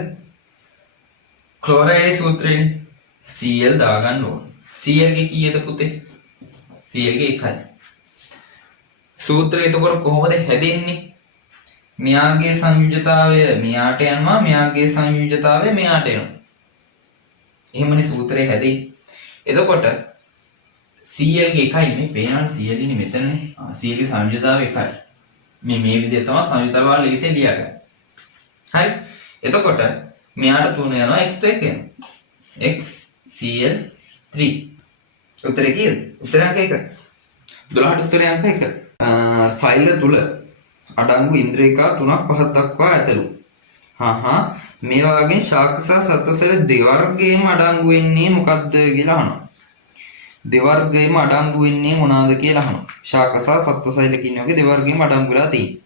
ක්ලෝරයිඩ් සූත්‍රයෙන් Cl දාගන්න ඕන. Cl ගේ කීයද පුතේ? Cl ගේ 1යි. සූත්‍රය එතකොට කොහොමද හැදෙන්නේ? මෙයාගේ සංයුජතාවය මෙයාට යනවා, මෙයාගේ සංයුජතාවය මෙයාට එනවා. එහෙමනේ සූත්‍රය හැදෙන්නේ. එතකොට Cl ගේ 1යි මේ පේනවනේ Cl ඉන්නේ මෙතනනේ. Cl ගේ සංයුජතාවය 1යි. මේ විදිහට තමයි සංයුජතාවය ලේසියෙන් ලියගන්නේ. හරි? එතකොට මෙයාට 3 යනවා x ට 1 යනවා. x Cl3. උත්තරේ කීයද? උත්තරය අංක 1. 12ට උත්තරය අංක 1. සෛල තුල අඩංගු ඉන්ද්‍රියකා 3ක් 5ක් දක්වා ඇතලු. මේ වගේ ශාක සහ සත්වසෛල දෙවර්ගයේම අඩංගු වෙන්නේ මොකක්ද කියලා අහනවා. දෙවර්ගයේම අඩංගු වෙන්නේ මොනවාද කියලා අහනවා. ශාක සහ සත්වසෛල කියන වගේ දෙවර්ගයේම අඩංගු වෙලා තියෙනවා.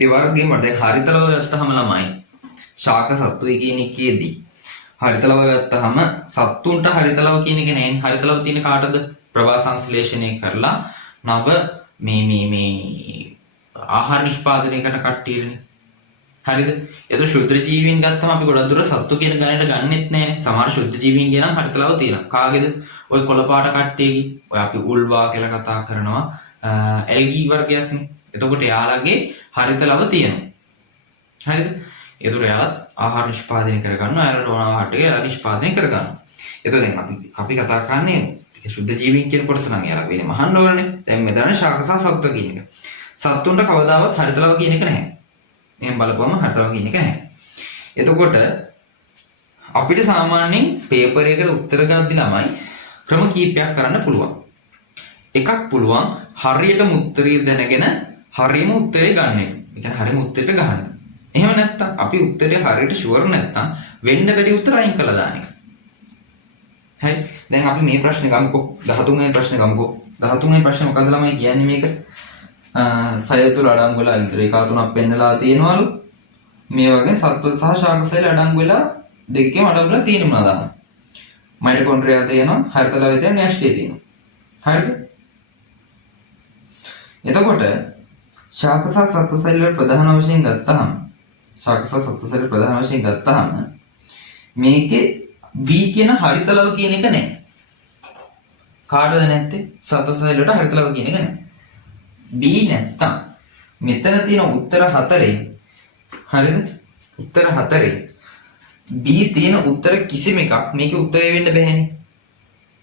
දෙවර්ගයේම දැන් හරිතලව ගත්තාම ළමයි ශාක සත්වය කියන එකේදී හරිතලව ගත්තාම සත්තුන්ට හරිතලව කියන එක නෑ. හරිතලව තියෙන කාටද? ප්‍රවාහ සංශ්ලේෂණය කරලා නව මේ ආහාර නිෂ්පාදනයකට කට්ටියනේ. හරිද? ඒතකොට ශුද්ධ ජීවීන් ගත්තාම අපි ගොඩක් දුර සත්තු කියන ගණනට ගන්නෙත් නෑනේ. සමහර ශුද්ධ ජීවීන් කියන හරිතලව තියෙනවා. කාගේද? ඔය කොළපාට කට්ටියගේ. ඔය අපි උල්වා කියලා කතා කරනවා. ඇල්ගී වර්ගයක්නේ. එතකොට යාළගේ හරිතලව තියෙනවා. හරිද? ඒතර එයාලා ආහාර නිෂ්පාදනය කරගන්නවා. එයාලට ඕන ආහාර ටික එයාලා නිෂ්පාදනය කරගන්නවා. ඒතකොට දැන් අපි කතා කරන්නේ සුද්ධ ජීවීන් කියන කොටස නම් එයාලා වෙන්නේ මහන්න ඕනනේ. දැන් මෙතන ශාක සහ සත්ත්ව කියන එක. සත්තුන්ට කවදාවත් හරිතලව කියන එක නැහැ. එහෙන් බලපුවම හරිතලව කියන එක නැහැ. එතකොට අපිට සාමාන්‍යයෙන් පේපර් එකකට උත්තර ගන්න ළමයි ක්‍රම කීපයක් කරන්න පුළුවන්. එකක් පුළුවන් හරියටම උත්තරය දැනගෙන හරියම උත්තරේ ගන්න එක. ඒ කියන්නේ හරියම උත්තරයට ගන්න එක. එහෙම නැත්නම් අපි උත්තරේ හරියට ෂුවර් නැත්නම් වෙන්න බැරි උත්තර අයින් කළා දාන එක. හරි. දැන් අපි මේ ප්‍රශ්නේ ගමුකෝ. 13 වෙනි ප්‍රශ්නේ ගමුකෝ. 13 වෙනි ප්‍රශ්නේ මොකද්ද ළමයි කියන්නේ මේක? සෛල තුල අඩංගු වෙලා රේඛා තුනක් පෙන්නලා තියෙනවලු. මේ වගේ සත්ව සහ ශාක සෛල අඩංගු වෙලා දෙකේම අඩංගු වෙලා තියෙනවා දාන්න. මයිටොකොන්ඩ්‍රියා තියෙනවා, හරිතලවය තියෙනවා, න්‍යෂ්ටිය තියෙනවා. හරිද? එතකොට ශාක සහ සත්ව සෛල වල ප්‍රධාන වශයෙන් ගත්තාම ශාක සහ සත්ව සෛල ප්‍රධාන වශයෙන් ගත්තාම මේකේ V කියන හරිතලව කියන එක නැහැ. කාටද නැත්තේ? සත්ව සෛල වලට හරිතලව කියන එක නැහැ. B නැත්තම් මෙතන තියෙන උත්තර 4 හරිද? උත්තර 4 B තියෙන උත්තර කිසිම එකක් මේකේ උත්තරේ වෙන්න බෑනේ.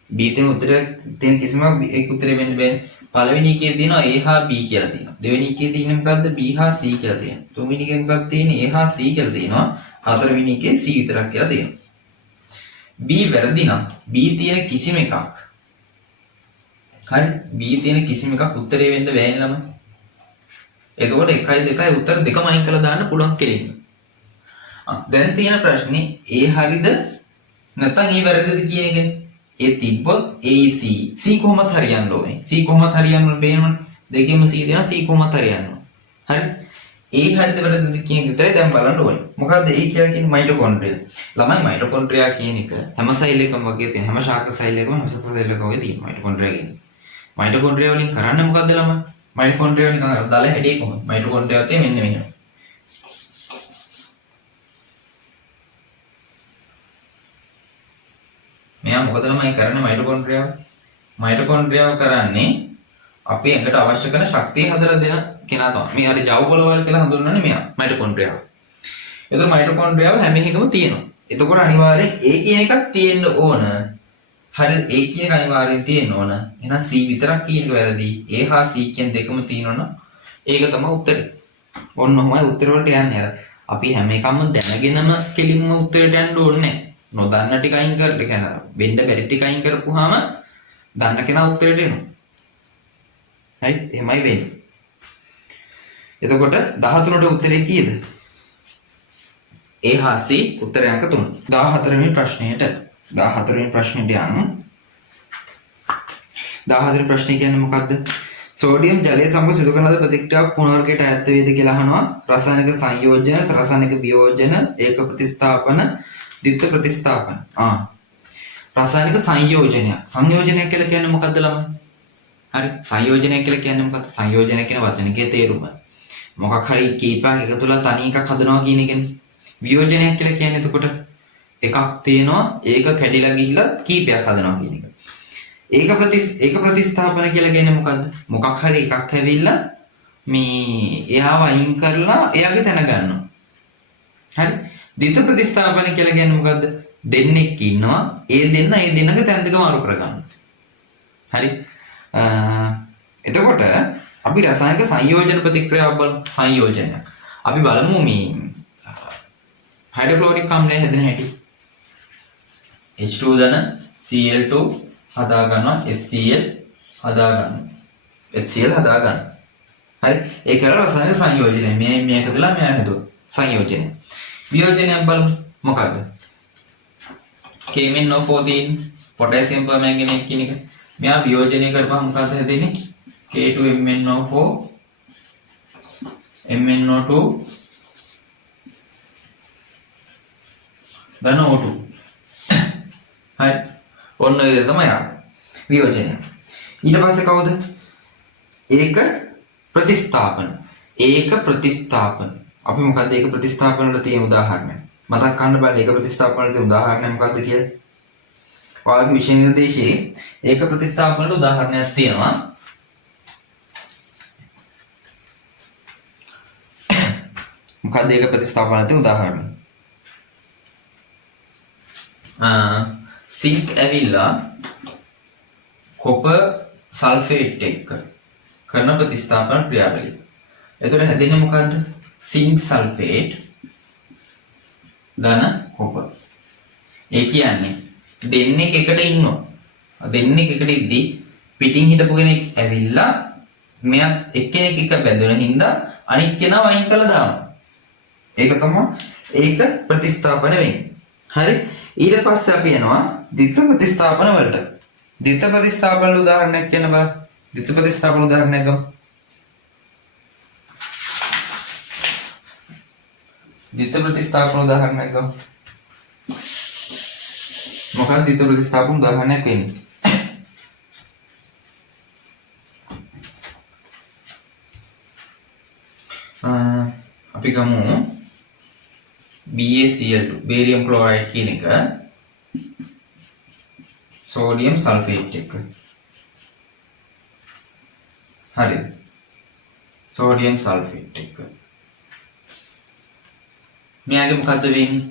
B තියෙන උත්තරයක් තියෙන කිසිම එකක උත්තරේ වෙන්න බෑනේ. පළවෙනි එකේ තියෙනවා A හා B කියලා තියෙනවා. දෙවෙනි එකේ තියෙන මොකද්ද? B හා C කියලා තියෙනවා. තුන්වෙනි එකේ මොකක්ද තියෙන්නේ? A හා C කියලා තියෙනවා. හතරවෙනි එකේ C විතරක් කියලා තියෙනවා. B වැරදි නම් B තියෙන කිසිම එකක් හරි B තියෙන කිසිම එකක් උත්තරේ වෙන්න බෑනේ ළමයි. එතකොට 1 2 උත්තර දෙකම අයින් කරලා දාන්න පුළුවන් කෙලින්ම. දැන් තියෙන ප්‍රශ්නේ A හරිද නැත්නම් E වැරදිද කියන එකනේ. A තිබ්බොත් AC C කොහොමද හරියන්න ඕනේ? C කොහොමද හරියන්න ඕනේ පේනවනේ. දෙකේම C දෙනවා C කොහොමද හරියන්න ඕනේ. හරි. A හරිද වැරදිද කියන එක විතරයි දැන් බලන්න ඕනේ. මොකද්ද A කියලා කියන්නේ? මයිටොකොන්ඩ්‍රියා. ළමයි මයිටොකොන්ඩ්‍රියා කියන එක හැම සෛල් එකම වගේ තියෙන හැම ශාක සෛල් එකම හැම සත්ව සෛල් එකම වගේ තියෙන මයිටොකොන්ඩ්‍රියා කියන්නේ. මයිටොකොන්ඩ්‍රියා වලින් කරන්නේ මොකද්ද ළමයි? මයිටොකොන්ඩ්‍රියා නිකන් දල හැඩේ කොහොමද? මයිටොකොන්ඩ්‍රියා තියෙන්නේ මෙන්න මෙහෙම. මෙයා මොකද ළමයි කරන්නේ මයිටොකොන්ඩ්‍රියාව? මයිටොකොන්ඩ්‍රියාව කරන්නේ අපේ ඇඟට අවශ්‍ය කරන ශක්තිය හදලා දෙන කෙනා තමයි. මේ හරි ජව් බලවල් කියලා හඳුන්වන්නේ මෙයා මයිටොකොන්ඩ්‍රියාව. එතකොට මයිටොකොන්ඩ්‍රියාව හැම එකකම තියෙනවා. එතකොට අනිවාර්යෙන් A කියන එකක් තියෙන්න ඕන. හරිද? A කියන එක අනිවාර්යෙන් තියෙන්න ඕන. එහෙනම් C විතරක් කියන එක වැරදි. A හා C කියන දෙකම තියෙනවනම් ඒක තමයි උත්තරේ. ඔන්න ඔහමයි උත්තර වලට යන්නේ. අර අපි හැම එකක්ම දැනගෙනම කෙලින්ම උත්තරයට යන්න ඕනේ නැහැ. නොදන්න ටික අයින් කරලා කියන්නේ වෙන්න බැරි ටික අයින් කරපුවාම දන්න කෙනා උත්තරයට එනවා. හරි? එහෙමයි වෙන්නේ. එතකොට 13ට උත්තරේ කීයද? A හා C උත්තරය අංක 3. 14 වෙනි ප්‍රශ්නයට 14 වෙනි ප්‍රශ්නෙට යමු. 14 වෙනි ප්‍රශ්නේ කියන්නේ මොකද්ද? සෝඩියම් ජලය සමග සිදු කරන ලද ප්‍රතික්‍රියාවක් කුණ වර්ගයට ඈත් වේද කියලා අහනවා. රසායනික සංයෝජන, රසායනික වියෝජන, ඒක ප්‍රතිස්ථාපන, ද්විත්ව ප්‍රතිස්ථාපන. රසායනික සංයෝජනය. සංයෝජනය කියලා කියන්නේ මොකද්ද ළමයි? හරි. සංයෝජනය කියලා කියන්නේ මොකක්ද? සංයෝජනය කියන වචනකයේ තේරුම. මොකක් හරි කීපයක් එකතුලා තනි එකක් හදනවා කියන එකනේ. වියෝජනය කියලා කියන්නේ එතකොට එකක් තියෙනවා ඒක කැඩිලා ගිහිල්ලා කීපයක් හදනවා කියන එක. ඒක ප්‍රතිස්ථාපන කියලා කියන්නේ මොකද්ද? මොකක් හරි එකක් ඇවිල්ලා මේ එයාව අයින් කරලා එයාගේ තැන ගන්නවා. හරි. ද්විත්ව ප්‍රතිස්ථාපන කියලා කියන්නේ මොකද්ද? දෙන්නෙක් ඉන්නවා. ඒ දෙන්නගේ තැන් දෙක මාරු කරගන්නවා. හරි. එතකොට අපි රසායනික සංයෝජන ප්‍රතික්‍රියාවක් බලමු. සංයෝජනයක්. අපි බලමු මේ හයිඩ්‍රොක්ලෝරික් අම්ලය හැදෙන හැටි. H2 ධන Cl2 හදා ගන්නවා HCl හදා ගන්නවා. HCl හදා ගන්න. හරි. ඒක රසායනික සංයෝජනය. මේක දෙලා මෙයා හදුවා. සංයෝජනය. වියෝජනයක් බලමු. මොකක්ද? KMnO4 potassium permanganate කියන එක. මෙයා වියෝජනය කරපුවා මොකක්ද හැදෙන්නේ? K2MnO4 MnO2 ධන O2. හරි. ඔන්න ඒ තමයි වියෝජනය. ඊට පස්සේ කවුද? ඒක ප්‍රතිස්ථාපන. ඒක ප්‍රතිස්ථාපන. අපි මොකද්ද ඒක ප්‍රතිස්ථාපන වල තියෙන උදාහරණය? මතක් ගන්න බලන්න ඒක ප්‍රතිස්ථාපන වල තියෙන උදාහරණය මොකද්ද කියලා? ඔයාලගේ විෂය නිර්දේශයේ ඒක ප්‍රතිස්ථාපන වල උදාහරණයක් තියෙනවා. මොකක්ද ඒක ප්‍රතිස්ථාපන නැති උදාහරණ? සිංක් ඇවිල්ලා කොපර් සල්ෆේට් එක්ක කරන ප්‍රතිස්ථාපන ක්‍රියාවලිය. එතකොට හැදෙන්නේ මොකද්ද? සිංක් සල්ෆේට් ධන කොපර්. ඒ කියන්නේ දෙන්නෙක් එකට ඉන්නවා. දෙන්නෙක් එකට ඉද්දි පිටින් හිටපු කෙනෙක් ඇවිල්ලා මෙයත් එක්කෙනෙක් එක බැඳුන හින්දා අනිත් කෙනා වයින් කරලා දානවා. ඒක තමයි ඒක ප්‍රතිස්ථාපන වෙන්නේ. හරි. ඊට පස්සේ අපි යනවා ද්විත්ව ප්‍රතිස්ථාපන වලට. ද්විත්ව ප්‍රතිස්ථාපන උදාහරණයක් කියන්න බලන්න. ද්විත්ව ප්‍රතිස්ථාපන උදාහරණයක් ගමු. ද්විත්ව ප්‍රතිස්ථාපන උදාහරණයක් ගමු. මොකක්ද ද්විත්ව ප්‍රතිස්ථාපන උදාහරණයක් වෙන්නේ? අපි ගමු BaCl2 බේරියම් ක්ලෝරයිඩ් කියන එක සෝඩියම් සල්ෆේට් එක. හරිද? සෝඩියම් සල්ෆේට් එක. මෙයාගේ මොකද්ද වෙන්නේ?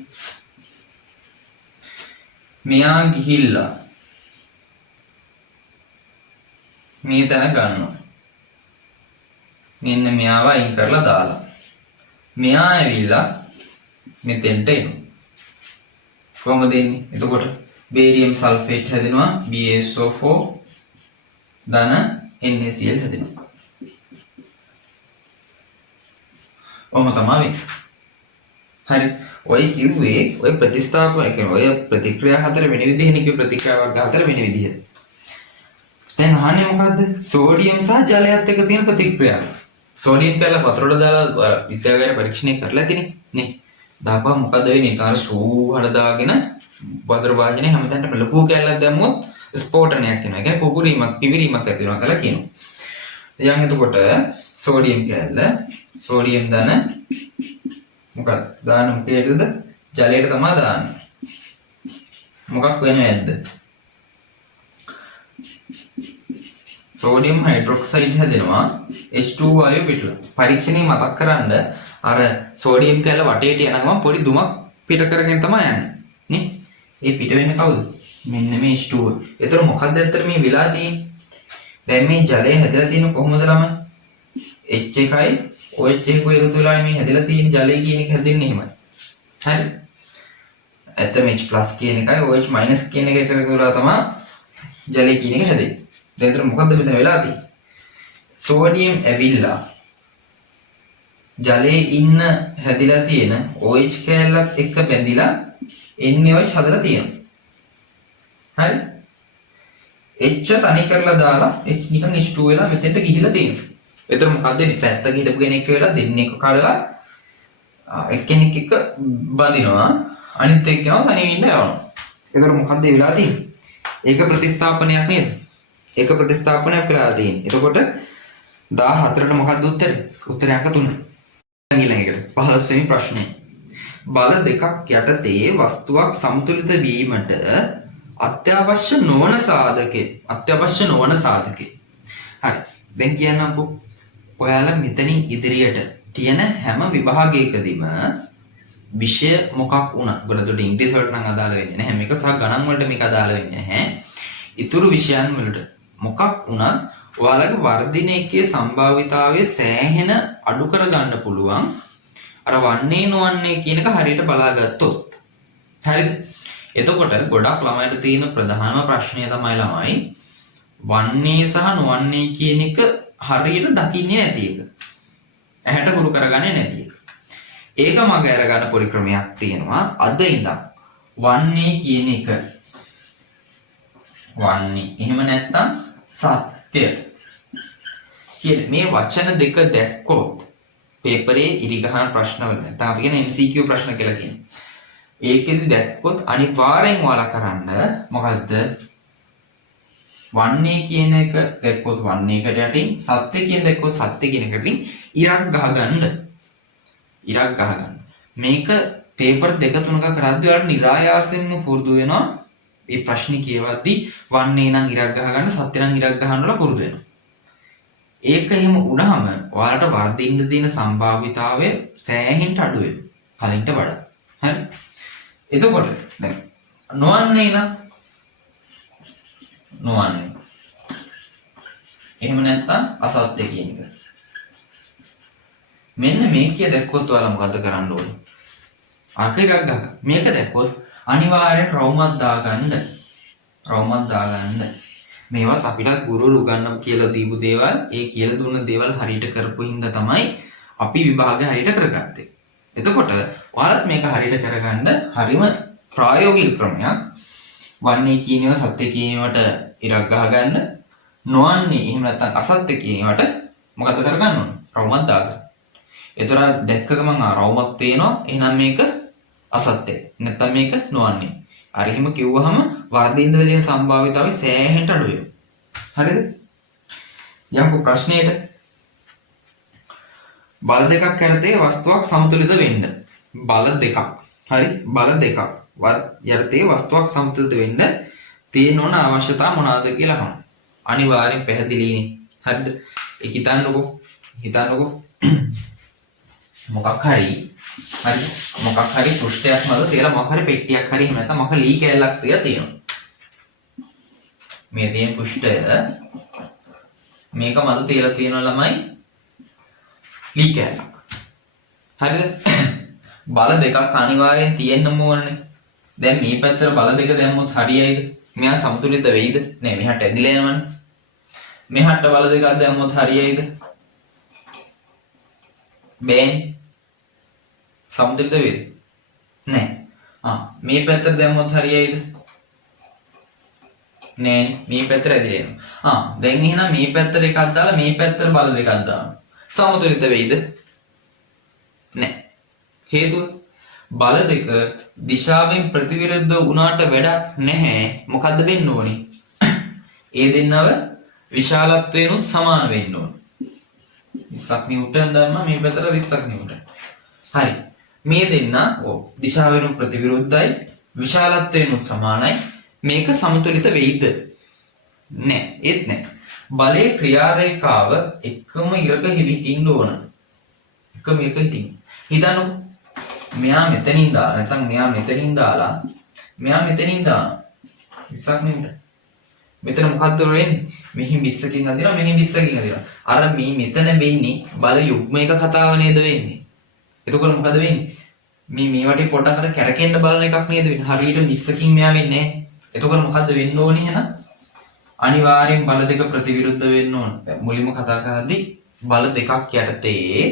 මෙයා ගිහිල්ලා මේ තැන ගන්නවා. මෙන්න මෙයාව අයින් කරලා දාලා. මෙයා ඇවිල්ලා මෙතෙන්ට එනවා. කොහොමද එන්නේ? එතකොට බේරියම් සල්ෆේට් හැදෙනවා BaSO4 ධන NaCl හැදෙනවා. ඔහොම තමයි වෙන්නේ. හරි. ඔය කිව්වේ ඔය ප්‍රතිස්ථාපන කියන්නේ ඔය ප්‍රතික්‍රියා හතර වෙන විදිහනේ කිව්ව ප්‍රතික්‍රියා වර්ග හතර වෙන විදිහ. දැන් අහන්නේ මොකද්ද? සෝඩියම් සහ ජලයත් එක්ක තියෙන ප්‍රතික්‍රියාව. සෝඩියම් කියලා වතුරට දාලා විද්‍යාගාරය පරීක්ෂණය කරලා තියෙන්නේ නේ. දාපුවා මොකද වෙන්නේ? ඊට සූ හඩ දාගෙන වතුර වාජනේ හැමතැනම ලොකු කැල්ලක් දැම්මොත් ස්ෆෝටනයක් වෙනවා. ඒ කියන්නේ කුකුරීමක් පිවිරීමක් ඇති වෙනවා කියලා කියනවා. දැන් එතකොට සෝඩියම් කැල්ල සෝඩියම් ධන මොකක්ද? දාන්න මොකේද? ජලයට තමයි දාන්නේ. මොකක් වෙනවද? සෝඩියම් හයිඩ්‍රොක්සයිඩ් හැදෙනවා H2 වායුව පිටලා. පරීක්ෂණේ මතක් කරන්ඩ අර සෝඩියම් කැල්ල වටේට යන ගමන් පොඩි දුමක් පිට කරගෙන තමයි යන්නේ. නේ? ඒ පිට වෙන්නේ කවුද? මෙන්න මේ H2. ඒතර මොකක්ද ඇත්තට මේ වෙලා තියෙන්නේ? දැන් මේ ජලය හැදලා තියෙන කොහොමද ළමයි? H1යි OH එකතු වෙලා මේ හැදලා තියෙන ජලය කියන එක හැදෙන්නේ එහෙමයි. හරි. ඇත්තම H+ කියන එකයි OH- කියන එක එකතු වෙලා තමයි ජලය කියන එක හැදෙන්නේ. දැන් ඒතර මොකද්ද මෙතන වෙලා තියෙන්නේ? සෝඩියම් ඇවිල්ලා ජලයේ ඉන්න හැදිලා තියෙන OH කැලලත් එක්ක බැඳිලා NaOH හදලා තියෙනවා. හරි? H තනි කරලා දාලා H නිකන් H2 වෙලා මෙතෙන්ට ගිහිලා තියෙනවා. ඒතර මොකද්ද මේ පැත්තක හිටපු කෙනෙක් වෙලා දෙන්නෙක් කඩලා එක්කෙනෙක් එක්ක බඳිනවා අනිත් එක්කම තනියෙන් ඉන්න යනවා. ඒතර මොකද්ද වෙලා තියෙන්නේ? ඒක ප්‍රතිස්ථාපනයක් නේද? ඒක ප්‍රතිස්ථාපනයක් වෙලා තියෙන්නේ. එතකොට 14ට මොකක්ද උත්තරේ? උත්තරය අංක 3. ඊළඟට 15 වෙනි ප්‍රශ්නේ. බල දෙකක් යටතේ වස්තුවක් සමතුලිත වීමට අත්‍යවශ්‍ය නොවන සාධකේ. හරි. දැන් කියන්නම්කෝ. ඔයාලා මෙතනින් ඉදිරියට තියෙන හැම විභාගයකදීම විෂය මොකක් වුණත් ඔයගොල්ලෝ ඉංග්‍රීසි වලට නම් අදාළ වෙන්නේ නැහැ. මේක සහ ගණන් වලට මේක අදාළ වෙන්නේ නැහැ. ඉතුරු විෂයන් වලට මොකක් වුණත් ඔයාලගේ වර්ධනයේ සම්භාවිතාවය සෑහෙන අඩු කර ගන්න පුළුවන්. අර වන්නේ නොවන්නේ කියන එක හරියට බලාගත්තොත්. හරිද? එතකොට ගොඩක් ළමයිට තියෙන ප්‍රධානම ප්‍රශ්නය තමයි ළමයි වන්නේ සහ නොවන්නේ කියන එක හරියට දකින්නේ නැති එක. ඇහැට හුරු කරගන්නේ නැති එක. ඒක මග අරගන්න පොඩි ක්‍රමයක් තියෙනවා. අද ඉඳන් වන්නේ කියන එක වන්නේ එහෙම නැත්නම් සත්‍ය කියන මේ වචන දෙක දැක්කොත් පේපරේ ඉරිගහන ප්‍රශ්නවල නැත්නම් අපි කියන MCQ ප්‍රශ්න කියලා කියනවා. ඒකෙදි දැක්කොත් අනිවාර්යෙන් ඔයාලා කරන්න මොකද්ද? වන්නේ කියන එක දැක්කොත් වන්නේ එකට යටින් සත්‍ය කියන දැක්කොත් සත්‍ය කියන එකට ඉරක් ගහගන්න. මේක පේපර් දෙක තුනක කරද්දී ඔයාලට નિરાයාසයෙන්ම පුරුදු වෙනවා. මේ ප්‍රශ්නේ කියවද්දී වන්නේ නම් ඉරක් ගහගන්න සත්‍ය නම් ඉරක් ගහන්න වල පුරුදු වෙනවා. ඒක එහෙම වුණාම ඔයාලට වර්ධින්න තියෙන සම්භාවිතාවය සෑහෙන්න අඩු වෙනවා කලින්ට වඩා. හරි. එතකොට දැන් නොවන්නේ නම් නොවන්නේ. එහෙම නැත්නම් අසත්‍ය කියන එක. මෙන්න මේකේ දැක්කොත් ඔයාලා මොකද කරන්න ඕනේ? අකිරක් ගන්න. මේක දැක්කොත් අනිවාර්යෙන් රවුමක් දාගන්න. රවුමක් දාගන්න. මේවත් අපිට ගුරුවරු උගන්වපු කියලා දීපු දේවල්, ඒ කියලා දුන්න දේවල් හරියට කරපු හින්දා තමයි අපි විභාගය හරියට කරගත්තේ. එතකොට ඔයාලත් මේක හරියට කරගන්න හරිම ප්‍රායෝගික ක්‍රමයක්. වන්නේ කියනව සත්‍ය කියනවට ඉරක් ගහගන්න. නොවන්නේ එහෙම නැත්නම් අසත්‍ය කියනවට මොකද කරගන්න ඕන? රවුමක් දාගන්න. ඒතර දැක්ක ගමන් රවුමක් තේනවා. එහෙනම් මේක අසත්‍යයි. නැත්නම් මේක නොවන්නේ. අර එහෙම කිව්වහම වර්ධින්න දෙන සම්භාවිතාවය සෑහෙන්න අඩු වෙනවා. හරිද? යම්කෝ ප්‍රශ්නයකට බල දෙකක් යටතේ වස්තුවක් සමතුලිත වෙන්න. බල දෙකක්. හරි? බල දෙකක්. යටතේ වස්තුවක් සමතුලිත වෙන්න තියෙන ඕන අවශ්‍යතා මොනවාද කියලා අහනවා. අනිවාර්යෙන් පැහැදිලිනේ. හරිද? ඒක හිතන්නකෝ. මොකක් හරි පෘෂ්ඨයක් මත තියලා මොකක් හරි පෙට්ටියක් හරි එහෙම නැත්නම් මොකක් ලී කෑල්ලක් තියලා තියෙනවා. මේ තියෙන පෘෂ්ඨය මේක මත තියලා තියෙන ළමයි ලී කෑල්ලක්. හරිද? බල දෙකක් අනිවාර්යෙන් තියෙන්නම ඕනේ. දැන් මේ පැත්තට බල දෙක දැම්මොත් හරියයිද? මෙයා සමතුලිත වෙයිද? නෑ මෙහාට ඇදිලා යනවනේ. මෙහාට බල දෙකක් දැම්මොත් හරියයිද? බෑනේ. සමතුලිත වේද? නෑ. මේ පැත්තට දැම්මොත් හරියයිද? නෑ. මේ පැත්තට ඇදලා යනවා. දැන් එහෙනම් මේ පැත්තට එකක් දාලා මේ පැත්තට බල දෙකක් දානවා. සමතුලිත වෙයිද? නෑ. හේතුව බල දෙක දිශාවෙන් ප්‍රතිවිරුද්ධ වුණාට වැඩක් නැහැ. මොකද්ද වෙන්න ඕනේ? ඒ දෙන්නව විශාලත්වයෙන්ුත් සමාන වෙන්න ඕනේ. 20ක් නිව්ටන් දැම්මා මේ පැත්තට 20ක් නිව්ටන්. හරි. මේ දෙන්න දිශාවෙන් ප්‍රතිවිරුද්ධයි විශාලත්වයෙන්ුත් සමානයි. මේක සමතුලිත වෙයිද? නෑ. ඒත් නෑ. බලයේ ක්‍රියාරේඛාව එකම ඉරක හිටින්න ඕන. එකම එක හිතන්නකො. මෙයා මෙතනින් දාලා නැත්නම් මෙයා මෙතනින් දාලා මෙයා මෙතනින් දානවා. 20ක් නිව්ටන්. මෙතන මොකද්ද වෙන්නේ? මෙහි 20කින් අදිනවා මෙහි 20කින් අදිනවා. අර මේ මෙතන වෙන්නේ බල යුග්මයක කතාව නේද වෙන්නේ? එතකොට මොකද වෙන්නේ? මේ වටේ පොඩක් අර කැරකෙන්න බලන එකක් නේද වෙන්නේ? හරියට 20කින් මෙයා වෙන්නේ නැහැ. එතකොට මොකද්ද වෙන්න ඕනේ එහෙනම්? අනිවාර්යෙන් බල දෙක ප්‍රතිවිරුද්ධ වෙන්න ඕන. මුලින්ම කතා කරද්දී බල දෙකක් යටතේ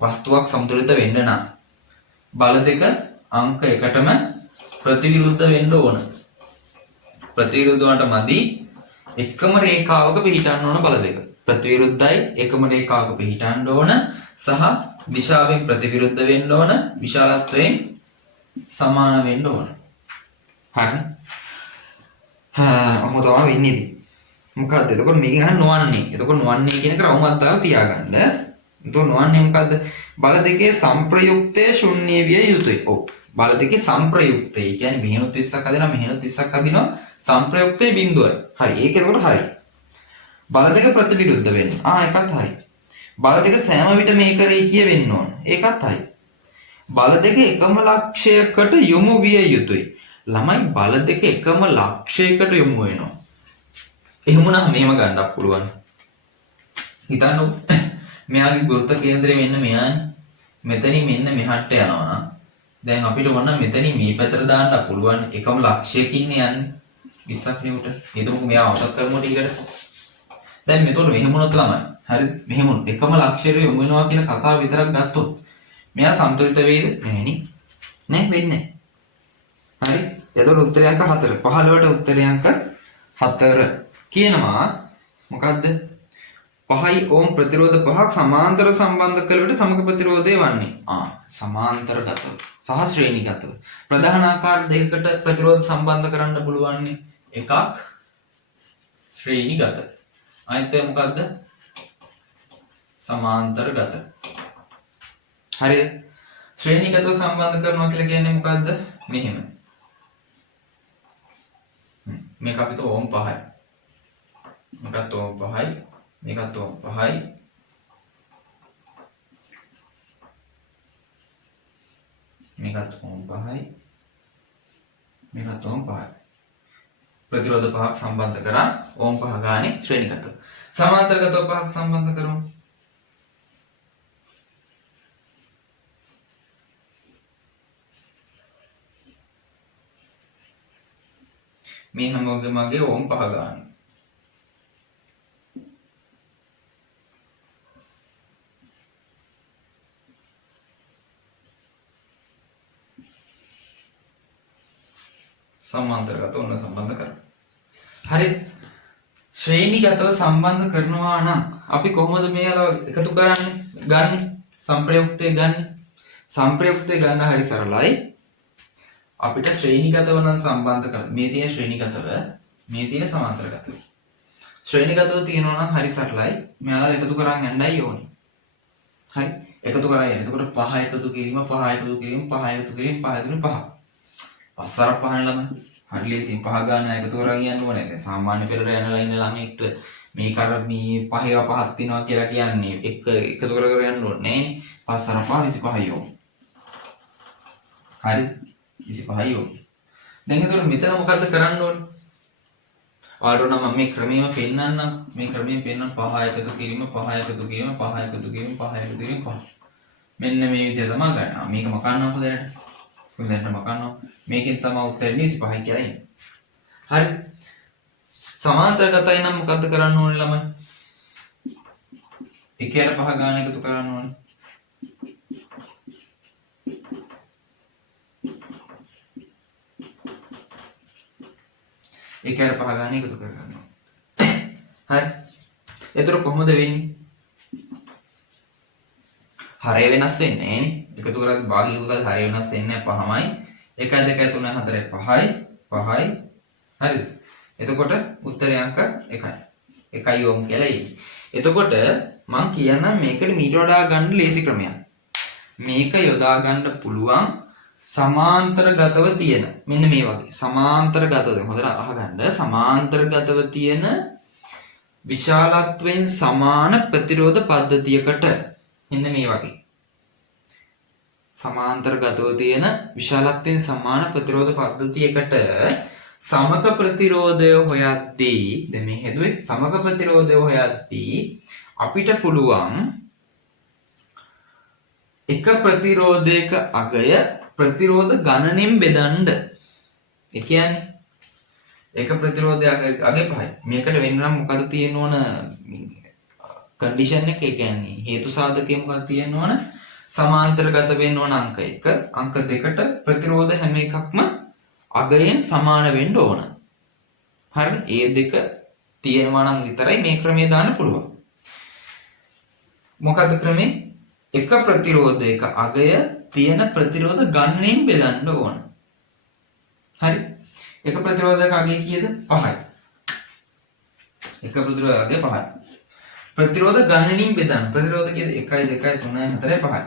වස්තුවක් සමතුලිත වෙන්න නම් බල දෙක අංක එකටම ප්‍රතිවිරුද්ධ වෙන්න ඕන. ප්‍රතිවිරුද්ධ වුණාට මදි එකම රේඛාවක පිහිටන්න ඕන බල දෙක. ප්‍රතිවිරුද්ධයි එකම රේඛාවක පිහිටන්න ඕන සහ දිශාවෙන් ප්‍රතිවිරුද්ධ වෙන්න ඕන විශාලත්වයෙන් සමාන වෙන්න ඕන. හරි. අහම තමයි වෙන්නේ. මොකද්ද? එතකොට මේකෙන් අහන්න නොවන්නේ. එතකොට නොවන්නේ කියන එක රවුමක් දාලා තියාගන්න. එතකොට නොවන්නේ මොකද්ද? බල දෙකේ සංප්‍රයුක්තයේ ශුන්‍ය විය යුතුයි. ඔව්. බල දෙකේ සංප්‍රයුක්තය. ඒ කියන්නේ මෙහෙනුත් 20ක් අදිනවා මෙහෙනුත් 20ක් අදිනවා සංප්‍රයුක්තයේ බිඳුවයි. හරි. ඒක එතකොට හරි. බල දෙක ප්‍රතිවිරුද්ධ වෙන්න. ඒකත් හරි. බල දෙක සෑම විටම ඒක රේඛීය වෙන්න ඕන. ඒකත් හරි. බල දෙක එකම ලක්ෂයකට යොමු විය යුතුයි. ළමයි බල දෙක එකම ලක්ෂයකට යොමු වෙනවා. එහෙම නම් මේව ගන්නත් පුළුවන්. හිතන්නකො මෙයාගේ ගුරුත්ව කේන්දරය මෙන්න මෙයානේ. මෙතනින් මෙන්න මෙහාට යනවා. දැන් අපිට ඕන මෙතනින් මේ පැත්තට දාන්න පුළුවන් එකම ලක්ෂයකින් යන්නේ 20ක් නිව්ටන්. හිතමුකෝ මෙයා අවසත් කරමු ටිකට. දැන් මෙතකොට මෙහෙම වුණොත් ළමයි. හරිද? මෙහෙම වුණොත් එකම ලක්ෂයට යොමු වෙනවා කියන කතාව විතරක් ගත්තොත් මෙයා සමතුලිත වෙයිද? නෑනේ. නෑ වෙන්නේ නෑ. හරි. එතකොට උත්තරය අංක 4. 15ට උත්තරය අංක 4 කියනවා මොකද්ද? 5 ඕම් ප්‍රතිරෝධ පහක් සමාන්තර සම්බන්ධ කළ විට සමග ප්‍රතිරෝධය වන්නේ. සමාන්තරගතව සහ ශ්‍රේණිගතව. ප්‍රධාන ආකාර දෙකකට ප්‍රතිරෝධ සම්බන්ධ කරන්න පුළුවන් එකක් ශ්‍රේණිගත. අනිත් එක මොකද්ද? සමාන්තරගත. හරිද? ශ්‍රේණිගතව සම්බන්ධ කරනවා කියලා කියන්නේ මොකද්ද? මෙහෙම. මේක අපිට ඕම් 5යි. මොකක්ද ඕම් 5යි? මේකත් ඕම් 5යි. මේකත් ඕම් 5යි. මේකත් ඕම් 5යි. ප්‍රතිරෝධ පහක් සම්බන්ධ කරා ඕම් 5 ගානේ ශ්‍රේණිගතව. සමාන්තරගතව පහක් සම්බන්ධ කරමු. මේ හැමෝගෙම මගේ ඕම් 5 ගානේ. සමාන්තරගතව ඔන්න සම්බන්ධ කරමු. හරි. ශ්‍රේණිගතව සම්බන්ධ කරනවා නම් අපි කොහොමද මේවා එකතු කරන්නේ? ගන්න සංප්‍රයුක්තය ගන්න. සංප්‍රයුක්තය ගන්න හරි සරලයි. අපිට ශ්‍රේණිගතව නම් සම්බන්ධ කරලා මේ තියෙන ශ්‍රේණිගතව මේ තියෙන සමාන්තරගතව. ශ්‍රේණිගතව තියෙනවා නම් හරි සරලයි. මෙයාලා එකතු කරන් යන්නයි ඕනේ. හරි. එකතු කරන් යන්න. එතකොට 5 එකතු කිරීම 5 එකතු කිරීම 5 එකතු කිරීම 5 එකතු 5. 5 5 ළම හරි ලේසියෙන් 5 ගාන එකතු කරන් යන්න ඕනේ. දැන් සාමාන්‍ය පෙරට යනලා ඉන්න ළමෙක්ට මේ කර මේ 5 5ක් තියනවා කියලා කියන්නේ එක එකතු කර කර යන්න ඕනේ නෑනේ. 5 5 25යි ඕනේ. හරි 25යි ඕනේ. දැන් එතකොට මෙතන මොකද්ද කරන්න ඕනේ? ඔයාලට නම් මම මේ ක්‍රමයේම පෙන්නන්නම්. මේ ක්‍රමයෙන් පෙන්නන 5 එකතු කිරීම 5 එකතු කිරීම 5 එකතු කිරීම 5 එකතු කිරීම 5. මෙන්න මේ විදිහ තමයි ගන්නවා. මේක මකන්නම් හොඳට. හොඳට මකන්නම්. මේකෙන් තමයි උත්තරේ 25යි කියලා එන්නේ. හරි. සමාන්තරගතයි නම් මොකද්ද කරන්න ඕනේ ළමයි? 1ට 5 ගාන එකතු කරන්න ඕනේ. 1ට 5 ගාන එකතු කරගන්න ඕනේ. හරි. එතකොට කොහොමද වෙන්නේ? හරය වෙනස් වෙන්නේ නෑනේ. එකතු කරලා භාගික උදාස් හරය වෙනස් වෙන්නේ නැහැ 5යි. 1 2 3 4 5යි 5යි. හරිද? එතකොට උත්තරේ අංක 1යි. 1යි ඕම් කියලා එයි. එතකොට මම කියන්නම් මේකට මීට වඩා ගන්න ලේසි ක්‍රමයක්. මේක යොදා ගන්න පුළුවන් සමාන්තරගතව තියෙන මෙන්න මේ වගේ සමාන්තරගතව හොඳට අහගන්න සමාන්තරගතව තියෙන විශාලත්වයෙන් සමාන ප්‍රතිරෝධ පද්ධතියකට මෙන්න මේ වගේ සමාන්තරගතව තියෙන විශාලත්වයෙන් සමාන ප්‍රතිරෝධ පද්ධතියකට සමක ප්‍රතිරෝධය හොයද්දී දැන් මේ හෙදුවේ සමක ප්‍රතිරෝධය හොයද්දී අපිට පුළුවන් එක ප්‍රතිරෝධයක අගය ප්‍රතිරෝධ ගණනෙන් බෙදන්න. ඒ කියන්නේ එක ප්‍රතිරෝධයක අගය 5යි. මේකට වෙන්න නම් මොකද තියෙන්න ඕන කන්ඩිෂන් එක? ඒ කියන්නේ හේතු සාධකය මොකක්ද තියෙන්න ඕන? සමාන්තරගත වෙන්න ඕන අංක 1, අංක 2ට ප්‍රතිරෝධ හැම එකක්ම අගයෙන් සමාන වෙන්න ඕන. හරිද? ඒ දෙක තියෙනවා නම් විතරයි මේ ක්‍රමය දාන්න පුළුවන්. මොකද්ද ක්‍රමේ? එක ප්‍රතිරෝධයක අගය තියෙන ප්‍රතිරෝධ ගණනෙන් බෙදන්න ඕන. හරි? එක ප්‍රතිරෝධයක අගය කීයද? 5යි. එක ප්‍රතිරෝධයක අගය 5යි. ප්‍රතිරෝධ ගණනින් බෙදන්න. ප්‍රතිරෝධ කීයද? 1 2 3 4 5යි.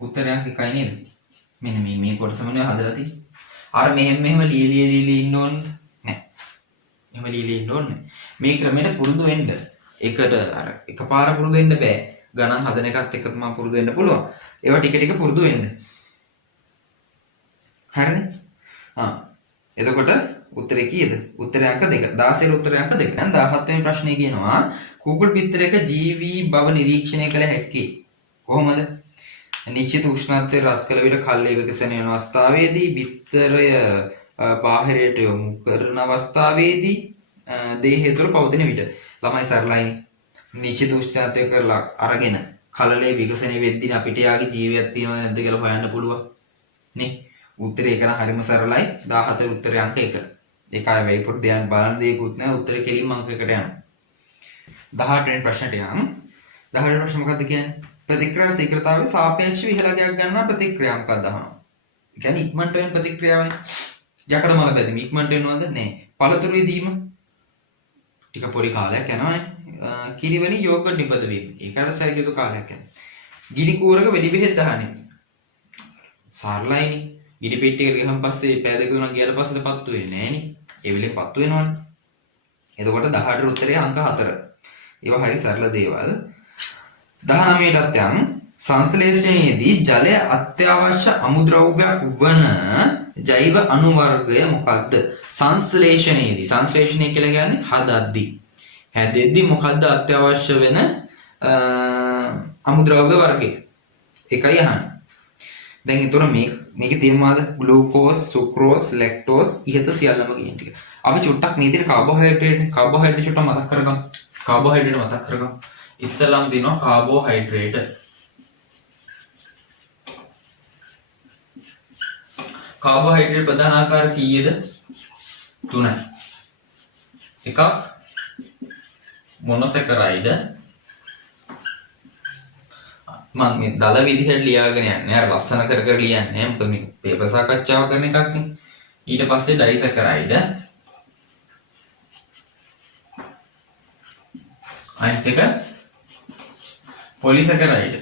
උත්තරයක් 1යි නේද? මෙන්න මේ කොටසමනේ හදලා තියෙන්නේ. අර මෙහෙම ලීලී ඉන්න ඕනේ නැහැ. එහෙම ලීලී ඉන්න ඕනේ නැහැ. මේ ක්‍රමයට පුරුදු වෙන්න. එකට අර එකපාර පුරුදු වෙන්න බෑ. ගණන් හදන එකත් එක තමයි පුරුදු වෙන්න පුළුවන්. ඒවා ටික ටික පුරුදු වෙන්න. හරිනේ? එතකොට උත්තරේ කීයද? උත්තරය අංක 2. 16 උත්තරය අංක 2. දැන් 17 වෙනි ප්‍රශ්නේ කියනවා කුකුල් පිටරයක ජීවී බව නිරීක්ෂණය කළ හැක්කේ කොහොමද? නිශ්චිත උෂ්ණත්වය රත් කළ විට කල්ලේ විකසන වෙන අවස්ථාවේදී බිත්තරය බාහිරයට යොමු කරන අවස්ථාවේදී දේහය තුළ පවතින විට ළමයි සරලයි. නිශ්චිත උෂ්ණත්වය කරලා අරගෙන කලලේ විකසනය වෙද්දී අපිට යාගේ ජීවියක් තියෙනවද නැද්ද කියලා හොයන්න පුළුවන් නේ. උත්තරේ ඒක නම් හරිම සරලයි. 17 උත්තරේ අංක 1. ඒක ආයෙ වෙයි පොඩ්ඩක් දැන් බලන් දෙයක්වත් නැහැ. උත්තරේ කෙලින්ම අංක 1ට යනවා. 18 වෙනි ප්‍රශ්නට යමු. 18 වෙනි ප්‍රශ්න මොකක්ද කියන්නේ? ප්‍රතික්‍රියා ශීඝ්‍රතාවයේ සාපේක්ෂව ඉහළ ගයක් ගන්නා ප්‍රතික්‍රියා මොකක්ද අහනවා. ඒ කියන්නේ ඉක්මනට වෙන ප්‍රතික්‍රියාවනේ. යකඩ මල බැදීම ඉක්මනට වෙනවද? නැහැ. පළතුරු ඉදීම ටික පොඩි කාලයක් යනවානේ. කිරිවැනි යෝගට් නිපද වීම. ඒකට සැලකිය කාලයක් යනවා. ගිනි කූරක වෙඩි බෙහෙත් දාන්නේ. සරලයිනේ. ගිනි පෙට්ටියකට ගහන් පස්සේ පෑ දෙක තුනක් ගියාට පස්සේද පත්තු වෙන්නේ නැහනේ. ඒ වෙලේ පත්තු වෙනවනේ. එතකොට 18 උත්තරේ අංක 4. ඒවා හරි සරල දේවල්. 19ටත් යන් සංශ්ලේෂණයේදී ජලය අත්‍යවශ්‍ය අමුද්‍රව්‍යයක් වන ජෛව අණු වර්ගය මොකක්ද? සංශ්ලේෂණය කියලා කියන්නේ හදද්දී. හැදෙද්දී මොකක්ද අත්‍යවශ්‍ය වෙන අමුද්‍රව්‍ය වර්ගය? එකයි අහන්නේ. දැන් ඒතර මේකේ තියෙනවාද ග්ලූකෝස්, සුක්‍රෝස්, ලැක්ටෝස් ඉහත සියල්ලම කියන ටික. අපි චුට්ටක් මේ තියෙන කාබෝහයිඩ්‍රේට් චුට්ටක් මතක් කරගමු. කාබෝහයිඩ්‍රේට් මතක් කරගමු. ඉස්සලම් දිනවා කාබෝහයිඩ්‍රේට්. කාබෝහයිඩ්‍රේට් ප්‍රධාන ආකාර කීයද? 3යි. එකක් මොනොසැකරයිඩ්. මම මේ දල විදිහට ලියාගෙන යන්නේ. අර ලස්සන කර ලියන්නේ. මොකද මේ පේපර් සාකච්ඡාව කරන එකක් නේ. ඊට පස්සේ ඩයිසැකරයිඩ්. අනිත් එක පොලිසැකරයිඩ්.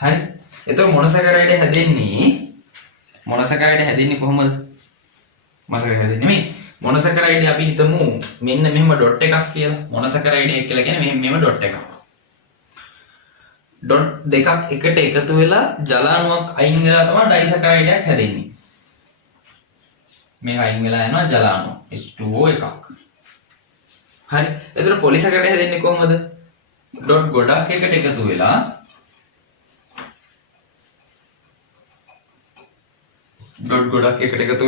හරි. එතකොට මොනොසැකරයිඩ් හැදෙන්නේ කොහොමද? මොනොසැකරයිඩ් හැදෙන්නේ මේ මොනොසැකරයිඩ් අපි හිතමු මෙන්න මෙහෙම ඩොට් එකක් කියලා. මොනොසැකරයිඩ් එක කියලා කියන්නේ මෙහෙම ඩොට් එකක්. ඩොට් දෙකක් එකට එකතු වෙලා ජල අණුවක් අයින් වෙලා තමයි ඩයිසැකරයිඩ් එකක් හැදෙන්නේ. මේ අයින් වෙලා යනවා ජල අණු H2O එකක්. හරි. එතකොට පොලිසැකරයිඩ් හැදෙන්නේ කොහොමද? ඩොට් ගොඩක් එකට එකතු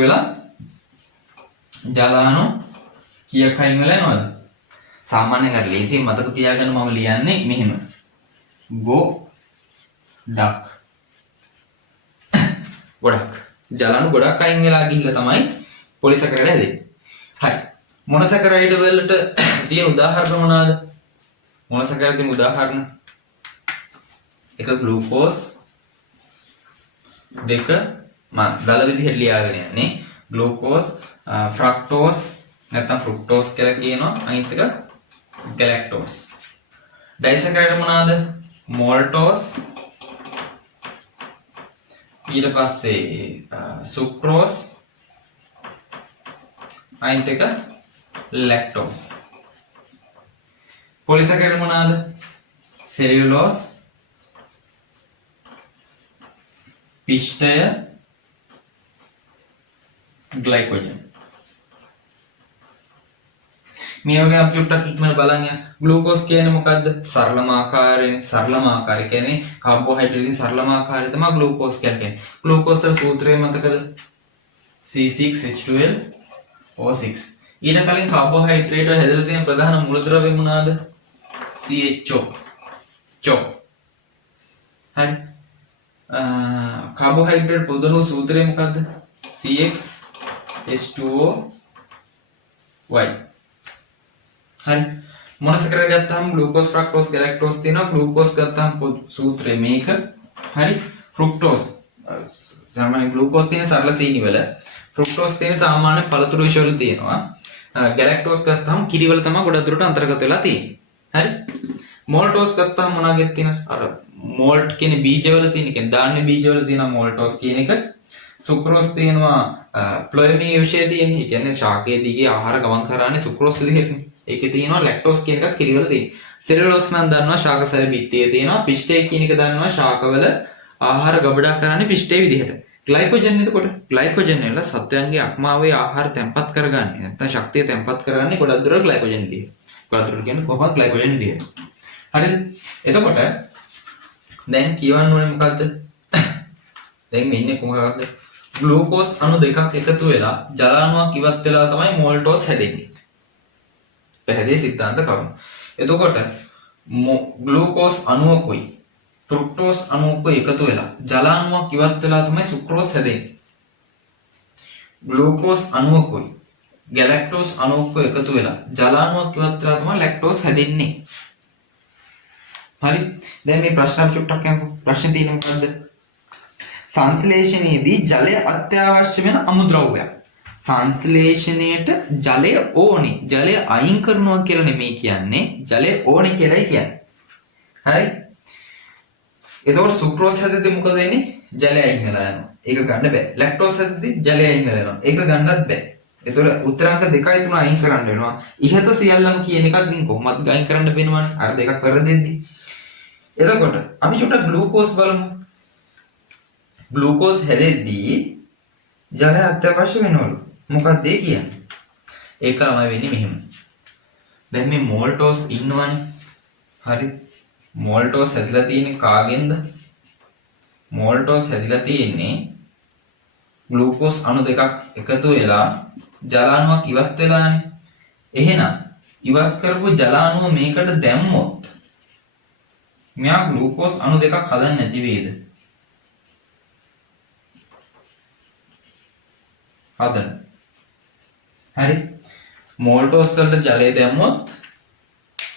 වෙලා ජල අණු කීයක් අයින් වෙලා යනවද? සාමාන්‍යයෙන් අර ලේසියෙන් මතක තියාගන්න මම ලියන්නේ මෙහෙම. ගොඩක් ජල අණු ගොඩක් අයින් වෙලා ගිහිල්ලා තමයි පොලිසැකරයිඩ් හැදෙන්නේ. හරි. මොනොසැකරයිඩ් වලට තියෙන උදාහරණ මොනවාද? මොනොසැකරයිඩ් තියෙන උදාහරණ එක ග්ලූකෝස්, දෙක මම දල විදිහට ලියාගෙන යන්නේ ග්ලූකෝස්, ෆ්‍රක්ටෝස් නැත්නම් ෆ්රුක්ටෝස් කියලා කියනවා. අනිත් එක ගැලැක්ටෝස්. ඩයිසැකරයිඩ් මොනවාද? මෝල්ටෝස්, ඊට පස්සේ සුක්‍රෝස්, අනිත් එක ලැක්ටෝස්. පොලිසැකරයිඩ් මොනවාද? සෙලියුලෝස්, පිෂ්ඨය, ග්ලයිකෝජන්. මේ වගේ අපි චුට්ටක් ඉක්මනට බලන්න යන්න. ග්ලූකෝස් කියන්නේ මොකද්ද? සරලම ආකාරය කියන්නේ කාබෝහයිඩ්‍රේට් සරලම ආකාරය තමයි ග්ලූකෝස් කියන්නේ. ග්ලූකෝස් වල සූත්‍රය මතකද? C6H12O6. ඊට කලින් කාබෝහයිඩ්‍රේට් වල හැදලා තියෙන ප්‍රධාන මූලද්‍රව්‍ය මොනවාද? CHO. හරි. කාබෝහයිඩ්‍රේට් පොදුණු සූත්‍රය මොකද්ද? CxH2O y. හරි. මොනොසැකරයිඩ් ගත්තාම ග්ලූකෝස්, ෆ්‍රක්ටෝස්, ගැලැක්ටෝස් තියෙනවා. ග්ලූකෝස් ගත්තාම සූත්‍රය මේක. හරි. ෆ්‍රුක්ටෝස් සාමාන්‍ය ග්ලූකෝස් තියෙන සරල සීනි වල, ෆ්‍රුක්ටෝස් තියෙන සාමාන්‍ය පළතුරු විෂ වල තියෙනවා. ගැලැක්ටෝස් ගත්තාම කිරි වල තමයි ගොඩක් දුරට අන්තර්ගත වෙලා තියෙන්නේ. හරි. මොල්ටෝස් ගත්තාම මොනවාගෙත් තියෙන අර මෝල්ට් කියන බීජවල තියෙන කියන්නේ ධාන්‍ය බීජවල තියෙන මොල්ටෝස් කියන එක. සුක්‍රෝස් තියෙනවා ප්ලොරිනී විෂය තියෙන. ඒ කියන්නේ ශාකයේ දිගේ ආහාර ගමන් කරන්නේ සුක්‍රෝස් විදිහටනේ. ඒකේ තියෙනවා ලැක්ටෝස් කියන එකත් කිරිවල තියෙනවා. සෙලුලෝස් නම් දන්නවා ශාකසල බිත්තියේ තියෙනවා. පිෂ්ඨය කියන එක දන්නවා ශාකවල ආහාර ගබඩා කරන්නේ පිෂ්ඨයේ විදිහට. ග්ලයිකෝජන් එතකොට ග්ලයිකෝජන් වල සත්වයන්ගේ අක්මාවේ ආහාර තැම්පත් කරගන්නේ නැත්නම් ශක්තිය තැම්පත් කරගන්නේ ගොඩක් දුර ග්ලයිකෝජන් විදිහට. ගොඩක් දුර කියන්නේ කොහොමද ග්ලයිකෝජන් විදිහට. හරිද? එතකොට දැන් කියවන්න ඕනේ මොකද්ද? දැන් මේ ඉන්නේ කොහොමද? ග්ලූකෝස් අණු දෙකක් එකතු වෙලා ජල අණුවක් ඉවත් වෙලා තමයි මෝල්ටෝස් හැදෙන්නේ. පැහැදිලි සිද්ධාන්ත කරුණු. එතකොට ග්ලූකෝස් අණුවකුයි ෆ්‍රුක්ටෝස් අණුවකුයි එකතු වෙලා ජල අණුවක් ඉවත් වෙලා තමයි සුක්‍රෝස් හැදෙන්නේ. ග්ලූකෝස් අණුවකුයි ගැලැක්ටෝස් අණුවකුයි එකතු වෙලා ජල අණුවක් ඉවත් වෙලා තමයි ලැක්ටෝස් හැදෙන්නේ. හරි. දැන් මේ ප්‍රශ්න අපි චුට්ටක් යමු. ප්‍රශ්නේ තියෙන්නේ මොකද්ද? සංශ්ලේෂණයේදී ජලය අත්‍යවශ්‍ය වෙන අමුද්‍රව්‍යයක්. සංශ්ලේෂණයට ජලය ඕනේ. ජලය අයින් කරනවා කියලා නෙමෙයි කියන්නේ. ජලය ඕනේ කියලායි කියන්නේ. හරි. එතකොට සුක්‍රෝස් හැදෙද්දී මොකද වෙන්නේ? ජලය අයින් වෙලා යනවා. ඒක ගන්න බෑ. ලැක්ටෝස් හැදෙද්දි ජලය අයින් වෙනවා. ඒක ගන්නත් බෑ. ඒතකොට උත්තරාංක 2යි 3 අයින් කරන්න වෙනවා. ඉහත සියල්ලම කියන එකකින් කොහොමද අයින් කරන්න වෙනවනේ. අර දෙකක් වැරදෙද්දි. එතකොට අපි චුට්ටක් ග්ලූකෝස් බලමු. ග්ලූකෝස් හැදෙද්දී ජලය අත්‍යවශ්‍ය වෙනවලු. මොකක්ද ඒ කියන්නේ? ඒක තමයි වෙන්නේ මෙහෙම. දැන් මේ මෝල්ටෝස් ඉන්නවනේ. හරි. මෝල්ටෝස් හැදිලා තියෙන්නේ කාගෙන්ද? මෝල්ටෝස් හැදිලා තියෙන්නේ ග්ලූකෝස් අණු දෙකක් එකතු වෙලා ජල අණුවක් ඉවත් වෙලානේ. එහෙනම් ඉවත් කරපු ජල අණුව මේකට දැම්මොත් මෙයා ග්ලූකෝස් අණු දෙකක් හදන්නේ නැති වේද? හදන. හරි. මෝල්ටෝස් වලට ජලය දැම්මොත්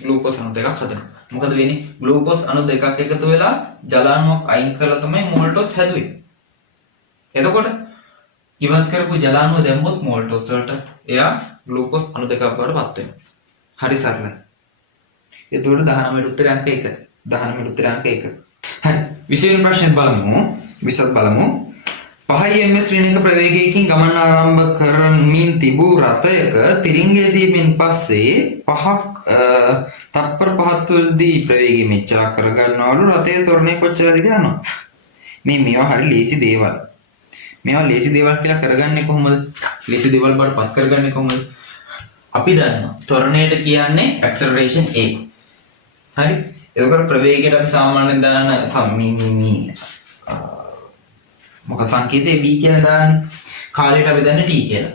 ග්ලූකෝස් අණු දෙකක් හදනවා. මොකද වෙන්නේ? ග්ලූකෝස් අණු දෙකක් එකතු වෙලා ජල අණුවක් අයින් කරලා තමයි මෝල්ටෝස් හැදුවේ. එතකොට ඉවත් කරපු ජල අණුව දැම්මොත් මෝල්ටෝස් වලට එයා ග්ලූකෝස් අණු දෙකක් බවට පත් වෙනවා. හරි සරලයි. එතකොට 19 උත්තරය අංක 1. 19 උත්තරය අංක 1. හරි. 20 වෙනි ප්‍රශ්නේ බලමු. 20ත් බලමු. 5 ms ශ්‍රේණික ප්‍රවේගයකින් ගමන ආරම්භ කරමින් තිබූ රථයක තිරිංගය දීමෙන් පස්සේ 5ක් තප්පර 5 තුළදී ප්‍රවේගය මෙච්චර කරගන්නවලු රථයේ තොරණේ කොච්චරද කියලා අහනවා. මේවා හරි ලේසි දේවල්. මේවා ලේසි දේවල් කියලා කරගන්නේ කොහොමද? ලේසි දේවල් බවට පත් කරගන්නේ කොහොමද? අපි දන්නවා ත්වරණයට කියන්නේ acceleration a. හරි. එතකොට ප්‍රවේගයට අපි සාමාන්‍යයෙන් දාන මොකක් සංකේතය b කියලා දාන්නේ. කාලයට අපි දන්නේ t කියලා.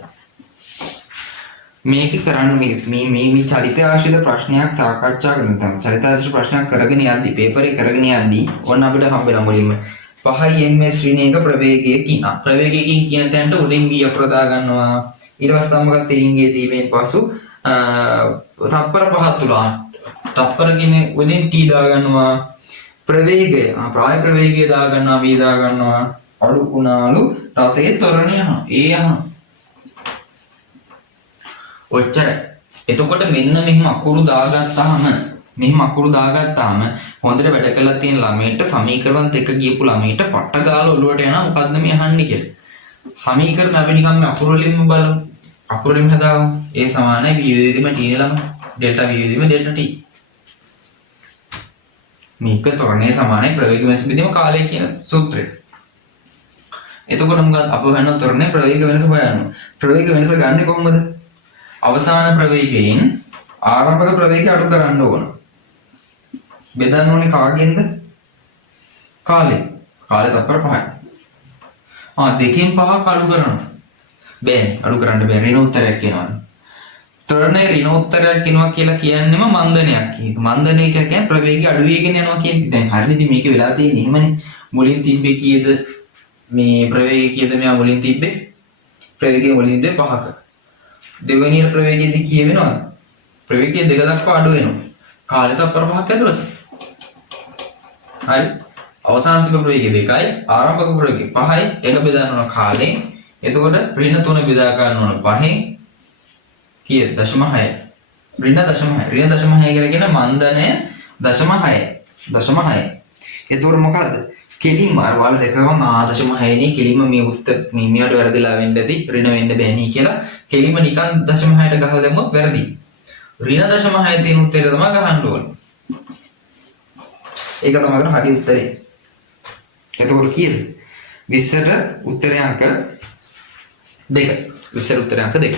මේක කරන්න මේ චලිත ආශ්‍රිත ප්‍රශ්නයක් සාකච්ඡා කරන තමයි. චලිත ආශ්‍රිත ප්‍රශ්නයක් කරගෙන යද්දි පේපරේ කරගෙන යද්දි ඔන්න අපිට හම්බෙනවා මුලින්ම 5 ms ශ්‍රේණියක ප්‍රවේගයකින් ප්‍රවේගයකින් කියන තැනට උඩින් v අකුර දා ගන්නවා. ඊට පස්සේ තමයි මොකක්ද තිරිංගයේ දීමෙන් පසු තප්පර 5 තුල තප්පර කියන්නේ උඩින් t දා ගන්නවා. ප්‍රවේගය ප්‍රාය ප්‍රවේගය දා ගන්නවා v දා ගන්නවා. අඩු කුණාලු රථයේ ත්වරණය යනවා. ඒ යනවා. ඔච්චරයි. එතකොට මෙන්න මෙහිම අකුරු දාගත්තාම හොඳට වැඩ කරලා තියෙන ළමයට සමීකරණ දෙක කියපු ළමයට පට්ට ගාලා ඔළුවට යනවා මොකද්ද මේ අහන්නේ කියලා. සමීකරණ අපි නිකන් මේ අකුරු වලින්ම බලමු. අකුරු වලින් හදාගමු. A සමානයි v විදිහම t නේ ළම. ඩෙල්ටා v විදිහම ඩෙල්ටා t. මේක ත්වරණය සමානයි ප්‍රවේග වෙනස බෙදීම කාලය කියන සූත්‍රය. එතකොට මොකද අප හොයන ත්වරණය ප්‍රවේග වෙනස හොයන්න. ප්‍රවේග වෙනස ගන්න කොහොමද? අවසාන ප්‍රවේගයෙන් ආරම්භක ප්‍රවේගය අඩු කරන්න ඕන. බෙදන්න ඕනේ කාගෙන්ද? කාලේ. කාලේ තත්පර 5යි. දෙකෙන් 5ක් අඩු කරනවා. බෑ අඩු කරන්න බෑ. ඍණ උත්තරයක් එනවා. ත්වරණයේ ඍණ උත්තරයක් එනවා කියලා කියන්නේම මන්දනයක් කියන එක. මන්දනය කියන්නේ ප්‍රවේගය අඩු වෙගෙන යනවා කියන එක. දැන් හරියද මේක වෙලා තියෙන්නේ එහෙමනේ. මුලින් තිබ්බේ කීයද? මේ ප්‍රවේගය කීයද මෙයා මුලින් තිබ්බේ? ප්‍රවේගය මුලින් තිබ්බේ 5ක. දෙවෙනි ප්‍රවේගයේදී කීය වෙනවද? ප්‍රවේගය 2 දක්වා අඩු වෙනවා. කාලය තත්පර 5ක් ඇතුළත. හරි. අවසානික ප්‍රවේගය 2යි ආරම්භක ප්‍රවේගය 5යි. එක බෙදන්න ඕන කාලයෙන්. එතකොට ඍණ 3 බෙදා ගන්න ඕන 5න්. කීයද? 0.6. ඍණ 0.6. ඍණ 0.6 කියලා කියන මන්දනය 0.6. 0.6. එතකොට මොකද්ද? කෙලින්ම අර වල දෙකම 0.6 නේ කෙලින්ම මේ උත්තර මේවට වැරදිලා වෙන්න ඇති ඍණ වෙන්න බෑ නේ කියලා කෙලින්ම නිකන් 0.6ට ගහලා දැම්මොත් වැරදි. ඍණ 0.6 තියෙන උත්තරය තමයි ගහන්න ඕනේ. ඒක තමයි හරි උත්තරේ. එතකොට කීයද? 20ට උත්තරය අංක 2. 20ට උත්තරය අංක 2.